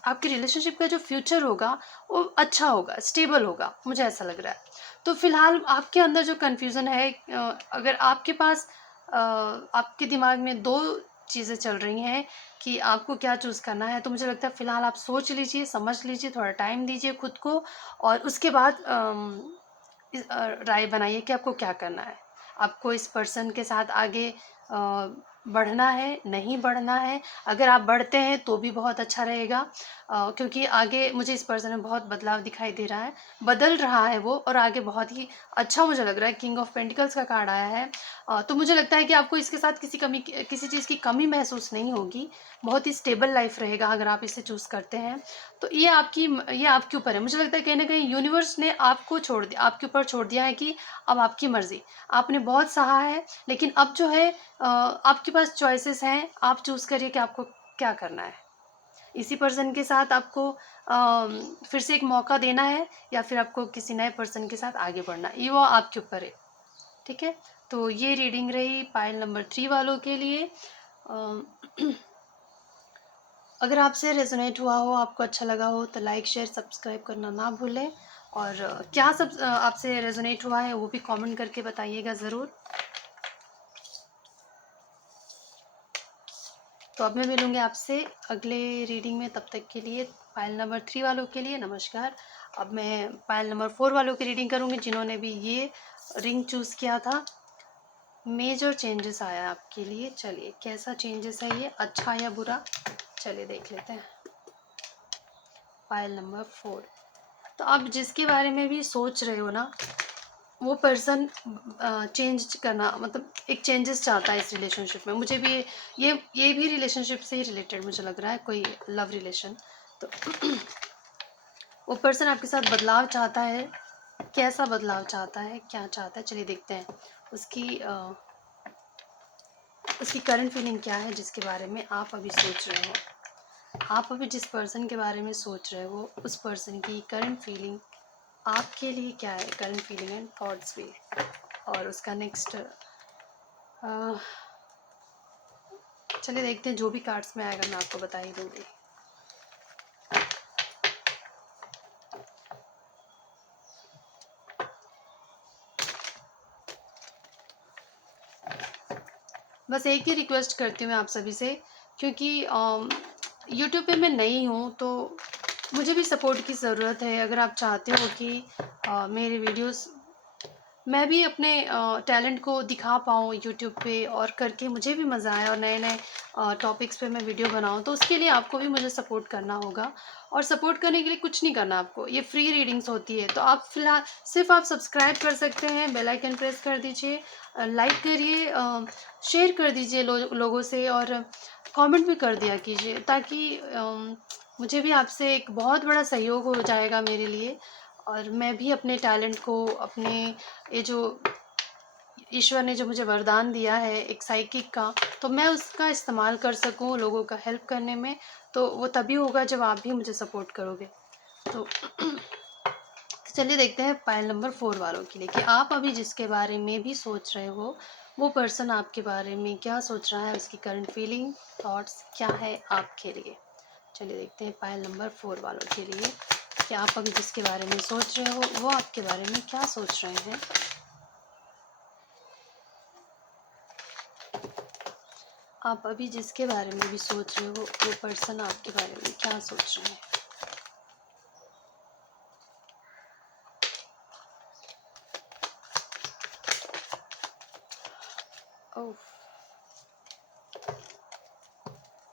आपकी रिलेशनशिप का जो फ्यूचर होगा वो अच्छा होगा, स्टेबल होगा, मुझे ऐसा लग रहा है। तो फिलहाल आपके अंदर जो कन्फ्यूज़न है, अगर आपके पास आपके दिमाग में 2 चीज़ें चल रही हैं कि आपको क्या चूज़ करना है, तो मुझे लगता है फ़िलहाल आप सोच लीजिए, समझ लीजिए, थोड़ा टाइम दीजिए खुद को, और उसके बाद राय बनाइए कि आपको क्या करना है। आपको इस पर्सन के साथ आगे बढ़ना है, नहीं बढ़ना है। अगर आप बढ़ते हैं तो भी बहुत अच्छा रहेगा, क्योंकि आगे मुझे इस पर्सन में बहुत बदलाव दिखाई दे रहा है, बदल रहा है वो, और आगे बहुत ही अच्छा मुझे लग रहा है। किंग ऑफ पेंटिकल्स का कार्ड आया है, तो मुझे लगता है कि आपको इसके साथ किसी चीज़ की कमी महसूस नहीं होगी, बहुत ही स्टेबल लाइफ रहेगा अगर आप इसे चूज़ करते हैं। तो ये आपके ऊपर है। मुझे लगता है कहीं न कहीं यूनिवर्स ने आपको छोड़ दिया, आपके ऊपर छोड़ दिया है कि अब आपकी मर्ज़ी। आपने बहुत सहा है, लेकिन अब जो है आपके पास चॉइसेस हैं, आप चूज़ करिए कि आपको क्या करना है। इसी पर्सन के साथ आपको फिर से एक मौका देना है या फिर आपको किसी नए पर्सन के साथ आगे बढ़ना है, ये वो आपके ऊपर है, ठीक है? तो ये रीडिंग रही पाइल नंबर 3 वालों के लिए। अ अगर आपसे रेजोनेट हुआ हो, आपको अच्छा लगा हो, तो लाइक शेयर सब्सक्राइब करना ना भूलें, और क्या सब आपसे रेजोनेट हुआ है वो भी कमेंट करके बताइएगा ज़रूर। तो अब मैं मिलूँगी आपसे अगले रीडिंग में, तब तक के लिए पाइल नंबर 3 वालों के लिए नमस्कार। अब मैं पाइल नंबर 4 वालों की रीडिंग करूँगी, जिन्होंने भी ये रिंग चूज़ किया था। मेजर चेंजेस आया आपके लिए, चलिए कैसा चेंजेस है ये, अच्छा या बुरा, चलिए देख लेते हैं। Pile number 4। तो आप जिसके बारे में भी सोच रहे हो ना, वो पर्सन चेंज करना, मतलब एक चेंजेस चाहता है इस रिलेशनशिप में। मुझे भी ये भी रिलेशनशिप से ही रिलेटेड मुझे लग रहा है, कोई लव रिलेशन। तो वो पर्सन आपके साथ बदलाव चाहता है। कैसा बदलाव चाहता है, क्या चाहता है, चलिए देखते हैं। उसकी करंट फीलिंग क्या है जिसके बारे में आप अभी सोच रहे हो। आप अभी जिस पर्सन के बारे में सोच रहे हो, उस पर्सन की करंट फीलिंग आपके लिए क्या है, करंट फीलिंग एंड थॉट्स भी, और उसका नेक्स्ट चलिए देखते हैं। जो भी कार्ड्स में आएगा मैं आपको बता ही दूंगी। बस एक ही रिक्वेस्ट करती हूँ मैं आप सभी से, क्योंकि यूट्यूब पे मैं नई हूँ, तो मुझे भी सपोर्ट की ज़रूरत है। अगर आप चाहते हो कि मेरे वीडियोस, मैं भी अपने टैलेंट को दिखा पाऊँ यूट्यूब पे, और करके मुझे भी मज़ा आए और नए नए टॉपिक्स पे मैं वीडियो बनाऊँ, तो उसके लिए आपको भी मुझे सपोर्ट करना होगा। और सपोर्ट करने के लिए कुछ नहीं करना आपको, ये फ्री रीडिंग्स होती है। तो आप फिलहाल सिर्फ आप सब्सक्राइब कर सकते हैं, बेल आइकन प्रेस कर दीजिए, लाइक करिए, शेयर कर दीजिए लोगों से, और कमेंट भी कर दिया कीजिए, ताकि मुझे भी आपसे एक बहुत बड़ा सहयोग हो जाएगा मेरे लिए। और मैं भी अपने टैलेंट को, अपने ये जो ईश्वर ने जो मुझे वरदान दिया है एक साइकिक का, तो मैं उसका इस्तेमाल कर सकूं लोगों का हेल्प करने में। तो वो तभी होगा जब आप भी मुझे सपोर्ट करोगे। तो चलिए देखते हैं पाइल नंबर 4 वालों के लिए, कि आप अभी जिसके बारे में भी सोच रहे हो, वो पर्सन आपके बारे में क्या सोच रहा है, उसकी करंट फीलिंग, थॉट्स क्या है आपके लिए। चलिए देखते हैं पाइल नंबर 4 वालों के लिए, कि आप अभी जिसके बारे में सोच रहे हो, वो आपके बारे में क्या सोच रहे हैं। आप अभी जिसके बारे में भी सोच रहे हो, वो पर्सन आपके बारे में क्या सोच रहे हैं। ओह,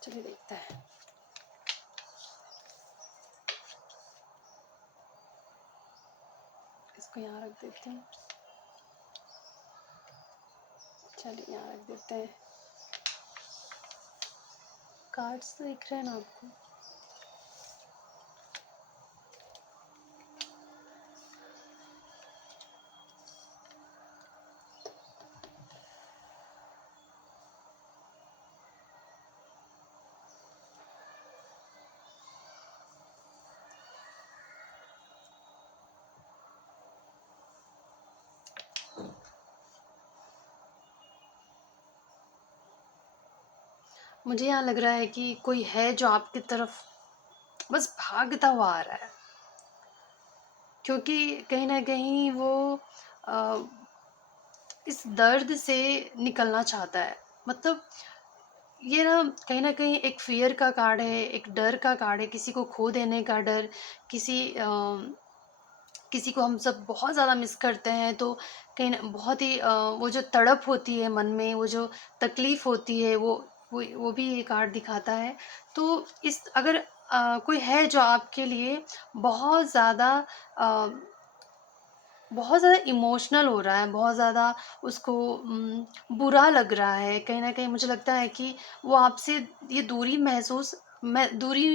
चलिए देखते हैं। इसको यहाँ रख देते हैं, चलिए यहाँ रख देते हैं। कार्ड्स तो दिख रहे हैं ना आपको। मुझे यहाँ लग रहा है कि कोई है जो आपकी तरफ बस भागता हुआ आ रहा है, क्योंकि कहीं ना कहीं वो आ, इस दर्द से निकलना चाहता है। मतलब ये ना कहीं एक फियर का कार्ड है, एक डर का कार्ड है, किसी को खो देने का डर, किसी किसी को हम सब बहुत ज़्यादा मिस करते हैं, तो कहीं न बहुत ही वो जो तड़प होती है मन में, वो जो तकलीफ़ होती है, वो भी ये कार्ड दिखाता है। तो इस अगर कोई है जो आपके लिए बहुत ज़्यादा अ, बहुत ज़्यादा इमोशनल हो रहा है, बहुत ज़्यादा उसको बुरा लग रहा है, कहीं न कहीं मुझे लगता है कि वो आपसे ये दूरी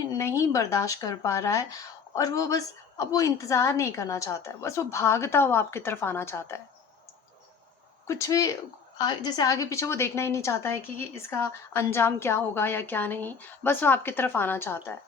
नहीं बर्दाश्त कर पा रहा है, और वो बस अब वो इंतज़ार नहीं करना चाहता है, बस वो भागता हुआ आपकी तरफ आना चाहता है। कुछ भी जैसे आगे-पीछे वो देखना ही नहीं चाहता है कि इसका अंजाम क्या होगा या क्या नहीं, बस वो आपकी तरफ आना चाहता है।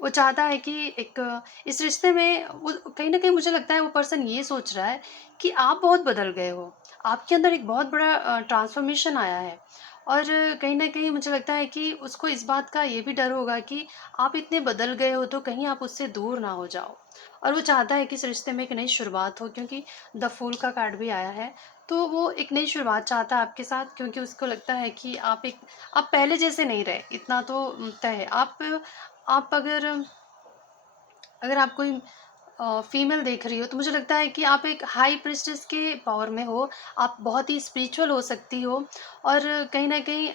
वो चाहता है कि एक इस रिश्ते में वो कहीं न कहीं मुझे लगता है वो पर्सन ये सोच रहा है कि आप बहुत बदल गए हो। आपके अंदर एक बहुत बड़ा ट्रांसफ़ॉर्मेशन आया है, और कहीं न कहीं मुझे लगता है कि उसको इस बात का ये भी डर होगा कि आप इतने बदल गए हो तो कहीं आप उससे दूर ना हो जाओ। और वो चाहता है कि इस रिश्ते में एक नई शुरुआत हो, क्योंकि द फूल का कार्ड भी आया है। तो वो एक नई शुरुआत चाहता है आपके साथ, क्योंकि उसको लगता है कि आप पहले जैसे नहीं रहे, इतना तो तय है। आप अगर आप कोई फीमेल देख रही हो तो मुझे लगता है कि आप एक हाई प्रीस्टेस के पावर में हो, आप बहुत ही स्पिरिचुअल हो सकती हो। और कहीं न कहीं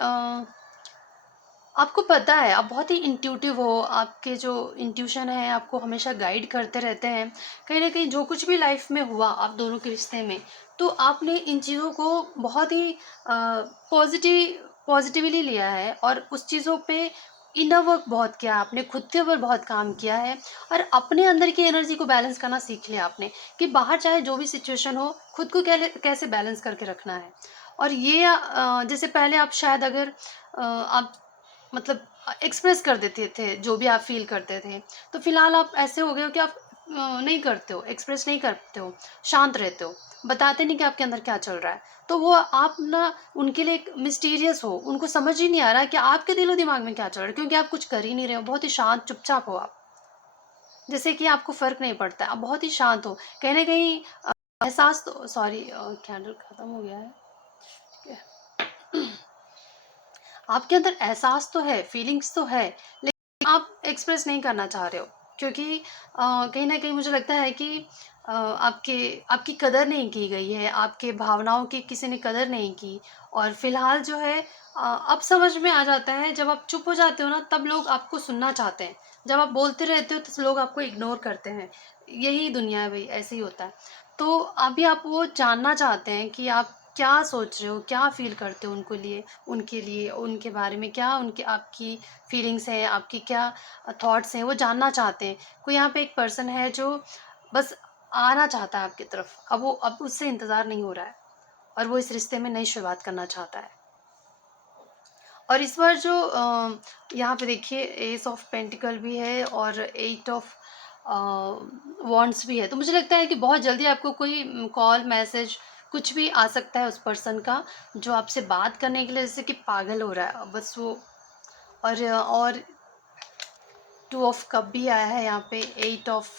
आपको पता है, आप बहुत ही इंट्यूटिव हो, आपके जो इंट्यूशन है आपको हमेशा गाइड करते रहते हैं। कहीं न कहीं जो कुछ भी लाइफ़ में हुआ आप दोनों के रिश्ते में, तो आपने इन चीज़ों को बहुत ही पॉज़िटिवली लिया है, और उस चीज़ों पे इनर वर्क बहुत किया है आपने, खुद के ऊपर बहुत काम किया है, और अपने अंदर की एनर्जी को बैलेंस करना सीख लिया आपने, कि बाहर चाहे जो भी सिचुएशन हो, खुद को कैसे बैलेंस करके रखना है। और ये जैसे पहले आप शायद अगर आप मतलब एक्सप्रेस कर देते थे जो भी आप फ़ील करते थे। तो फ़िलहाल आप ऐसे हो गए हो कि आप नहीं करते हो, एक्सप्रेस नहीं करते हो, शांत रहते हो, बताते नहीं कि आपके अंदर क्या चल रहा है। तो वो आप ना उनके लिए एक मिस्टीरियस हो, उनको समझ ही नहीं आ रहा कि आपके दिलो-दिमाग में क्या चल रहा है, क्योंकि आप कुछ कर ही नहीं रहे हो, बहुत ही शांत चुपचाप हो आप। जैसे कि आपको फ़र्क नहीं पड़ता है, आप बहुत ही शांत हो। कहीं न कहीं एहसास तो सॉरी कैंडल खत्म हो गया है। आपके अंदर एहसास तो है, फीलिंग्स तो है, लेकिन आप एक्सप्रेस नहीं करना चाह रहे हो, क्योंकि कहीं न कहीं मुझे लगता है कि आपके आपकी कदर नहीं की गई है, आपके भावनाओं की किसी ने कदर नहीं की। और फ़िलहाल जो है अब समझ में आ जाता है, जब आप चुप हो जाते हो ना तब लोग आपको सुनना चाहते हैं। जब आप बोलते रहते हो तो लोग आपको इग्नोर करते हैं। यही दुनिया है भई, ऐसे ही होता है। तो अभी आप वो जानना चाहते हैं कि आप क्या सोच रहे हो, क्या फ़ील करते हो उनके लिए, उनके बारे में क्या उनकी आपकी फीलिंग्स हैं, आपकी क्या थॉट्स हैं, वो जानना चाहते हैं। कोई यहाँ पे एक पर्सन है जो बस आना चाहता है आपकी तरफ। अब उससे इंतज़ार नहीं हो रहा है, और वो इस रिश्ते में नई शुरुआत करना चाहता है। और इस बार जो यहाँ पे देखिए एस ऑफ पेंटिकल भी है और एट ऑफ वॉन्ड्स भी है। तो मुझे लगता है कि बहुत जल्दी आपको कोई कॉल, मैसेज कुछ भी आ सकता है उस पर्सन का, जो आपसे बात करने के लिए जैसे कि पागल हो रहा है। बस वो और टू ऑफ कप भी आया है यहाँ पे, एट ऑफ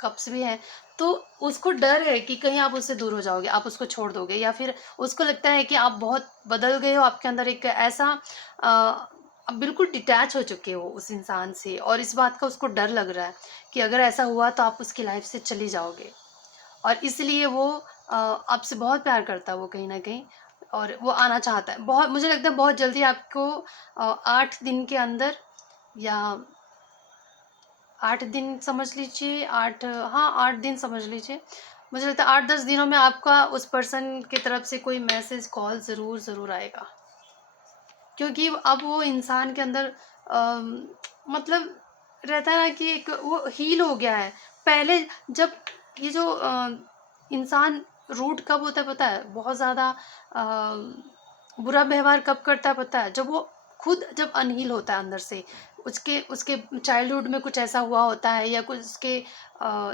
कप्स भी है। तो उसको डर है कि कहीं आप उससे दूर हो जाओगे, आप उसको छोड़ दोगे, या फिर उसको लगता है कि आप बहुत बदल गए हो, आपके अंदर एक ऐसा आप बिल्कुल डिटैच हो चुके हो उस इंसान से, और इस बात का उसको डर लग रहा है कि अगर ऐसा हुआ तो आप उसकी लाइफ से चली जाओगे। और इसलिए वो आपसे बहुत प्यार करता है वो कहीं न कहीं, और वो आना चाहता है। बहुत मुझे लगता है बहुत जल्दी आपको 8 दिन के अंदर, या 8 दिन समझ लीजिए, 8 हाँ, 8 दिन समझ लीजिए। मुझे लगता है 8-10 दिनों में आपका उस पर्सन की तरफ से कोई मैसेज, कॉल ज़रूर आएगा। क्योंकि अब वो इंसान के अंदर मतलब रहता है ना कि एक वो हील हो गया है। पहले जब ये जो इंसान रूड कब होता है पता है? बहुत ज़्यादा बुरा व्यवहार कब करता है पता है? जब वो खुद जब अनहील होता है अंदर से। उसके उसके चाइल्डहुड में कुछ ऐसा हुआ होता है, या कुछ उसके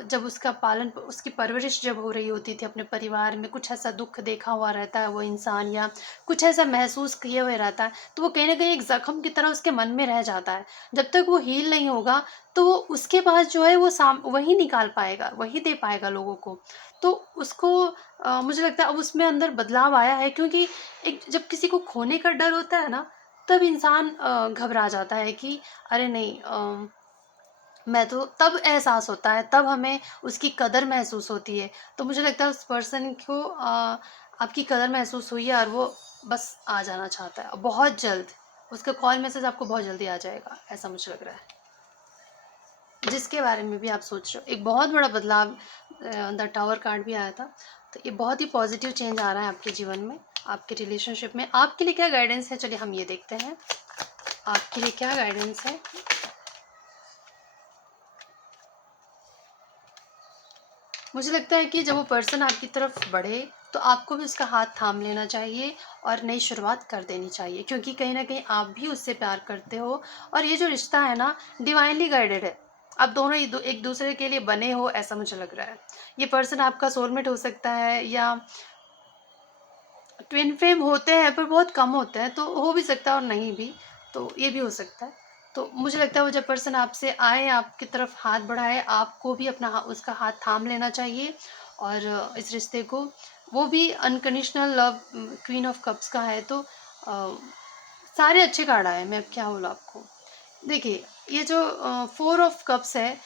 जब उसकी परवरिश जब हो रही होती थी अपने परिवार में, कुछ ऐसा दुःख देखा हुआ रहता है वो इंसान, या कुछ ऐसा महसूस किए हुए रहता है, तो वो कहीं न कहीं एक ज़ख्म की तरह उसके मन में रह जाता है। जब तक वो हील नहीं होगा, तो वो उसके पास जो है वो वही निकाल पाएगा, वही दे पाएगा लोगों को। तो उसको मुझे लगता है अब उसमें अंदर बदलाव आया है, क्योंकि एक जब किसी को खोने का डर होता है ना, तब इंसान घबरा जाता है कि अरे नहीं, मैं तो तब एहसास होता है, तब हमें उसकी कदर महसूस होती है। तो मुझे लगता है उस पर्सन को आपकी कदर महसूस हुई है, और वो बस आ जाना चाहता है बहुत जल्द। उसका कॉल मैसेज आपको बहुत जल्दी आ जाएगा, ऐसा मुझे लग रहा है। जिसके बारे में भी आप सोच रहे हो, एक बहुत बड़ा बदलाव, द टावर कार्ड भी आया था। तो ये बहुत ही पॉजिटिव चेंज आ रहा है आपके जीवन में, आपके रिलेशनशिप में। आपके लिए क्या गाइडेंस है, चलिए हम ये देखते हैं आपके लिए क्या गाइडेंस है। मुझे लगता है कि जब वो पर्सन आपकी तरफ बढ़े, तो आपको भी उसका हाथ थाम लेना चाहिए और नई शुरुआत कर देनी चाहिए, क्योंकि कहीं न कहीं आप भी उससे प्यार करते हो, और ये जो रिश्ता है ना, डिवाइनली गाइडेड है। आप दोनों एक दूसरे के लिए बने हो, ऐसा मुझे लग रहा है। ये पर्सन आपका सोलमेट हो सकता है, या ट्विन फ्लेम होते हैं पर बहुत कम होते हैं, तो हो भी सकता है और नहीं भी, तो ये भी हो सकता है। तो मुझे लगता है वो जब पर्सन आपसे आए, आपकी तरफ हाथ बढ़ाए, आपको भी अपना उसका हाथ थाम लेना चाहिए और इस रिश्ते को, वो भी unconditional love queen of cups का है, तो सारे अच्छे कार्ड आए, मैं अब क्या बोलूँ आपको। देखिए, ये जो 4 ऑफ कप्स है,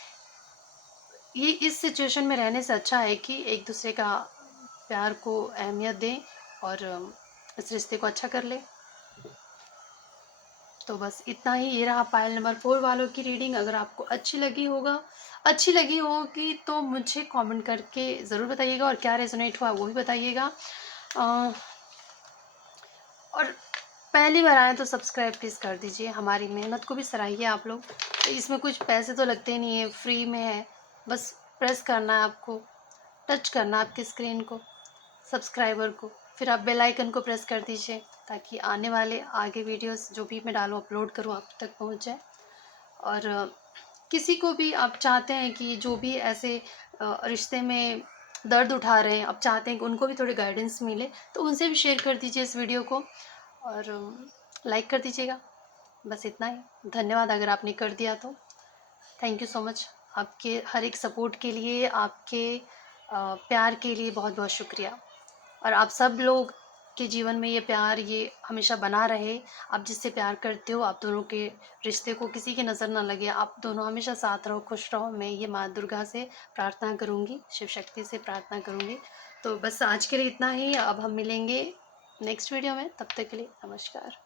ये इस सिचुएशन में रहने से अच्छा है कि एक दूसरे का प्यार को अहमियत दें और इस रिश्ते को अच्छा कर लें। तो बस इतना ही। ये रहा पाइल नंबर 4 वालों की रीडिंग। अगर आपको अच्छी लगी होगी तो मुझे कमेंट करके ज़रूर बताइएगा, और क्या रेजोनेट हुआ वो भी बताइएगा। अ, और पहली बार आए तो सब्सक्राइब प्लीज़ कर दीजिए, हमारी मेहनत को भी सराहिए आप लोग। तो इसमें कुछ पैसे तो लगते ही नहीं है, फ्री में है। बस प्रेस करना है आपको, टच करना है आपकी स्क्रीन को, सब्सक्राइबर को, फिर आप बेल आइकन को प्रेस कर दीजिए ताकि आने वाले आगे वीडियोस जो भी मैं डालूँ, अपलोड करूँ, आप तक पहुँच जाए। और किसी को भी आप चाहते हैं कि जो भी ऐसे रिश्ते में दर्द उठा रहे हैं, आप चाहते हैं कि उनको भी थोड़ी गाइडेंस मिले, तो उनसे भी शेयर कर दीजिए इस वीडियो को और लाइक कर दीजिएगा। बस इतना ही। धन्यवाद अगर आपने कर दिया तो। Thank you so much. आपके हर एक सपोर्ट के लिए, आपके प्यार के लिए बहुत बहुत शुक्रिया। और आप सब लोग के जीवन में ये प्यार ये हमेशा बना रहे। आप जिससे प्यार करते हो, आप दोनों के रिश्ते को किसी की नज़र ना लगे, आप दोनों हमेशा साथ रहो, खुश रहो। मैं ये माँ दुर्गा से प्रार्थना करूँगी, शिव शक्ति से प्रार्थना करूँगी। तो बस आज के लिए इतना ही। अब हम मिलेंगे नेक्स्ट वीडियो में, तब तक के लिए नमस्कार।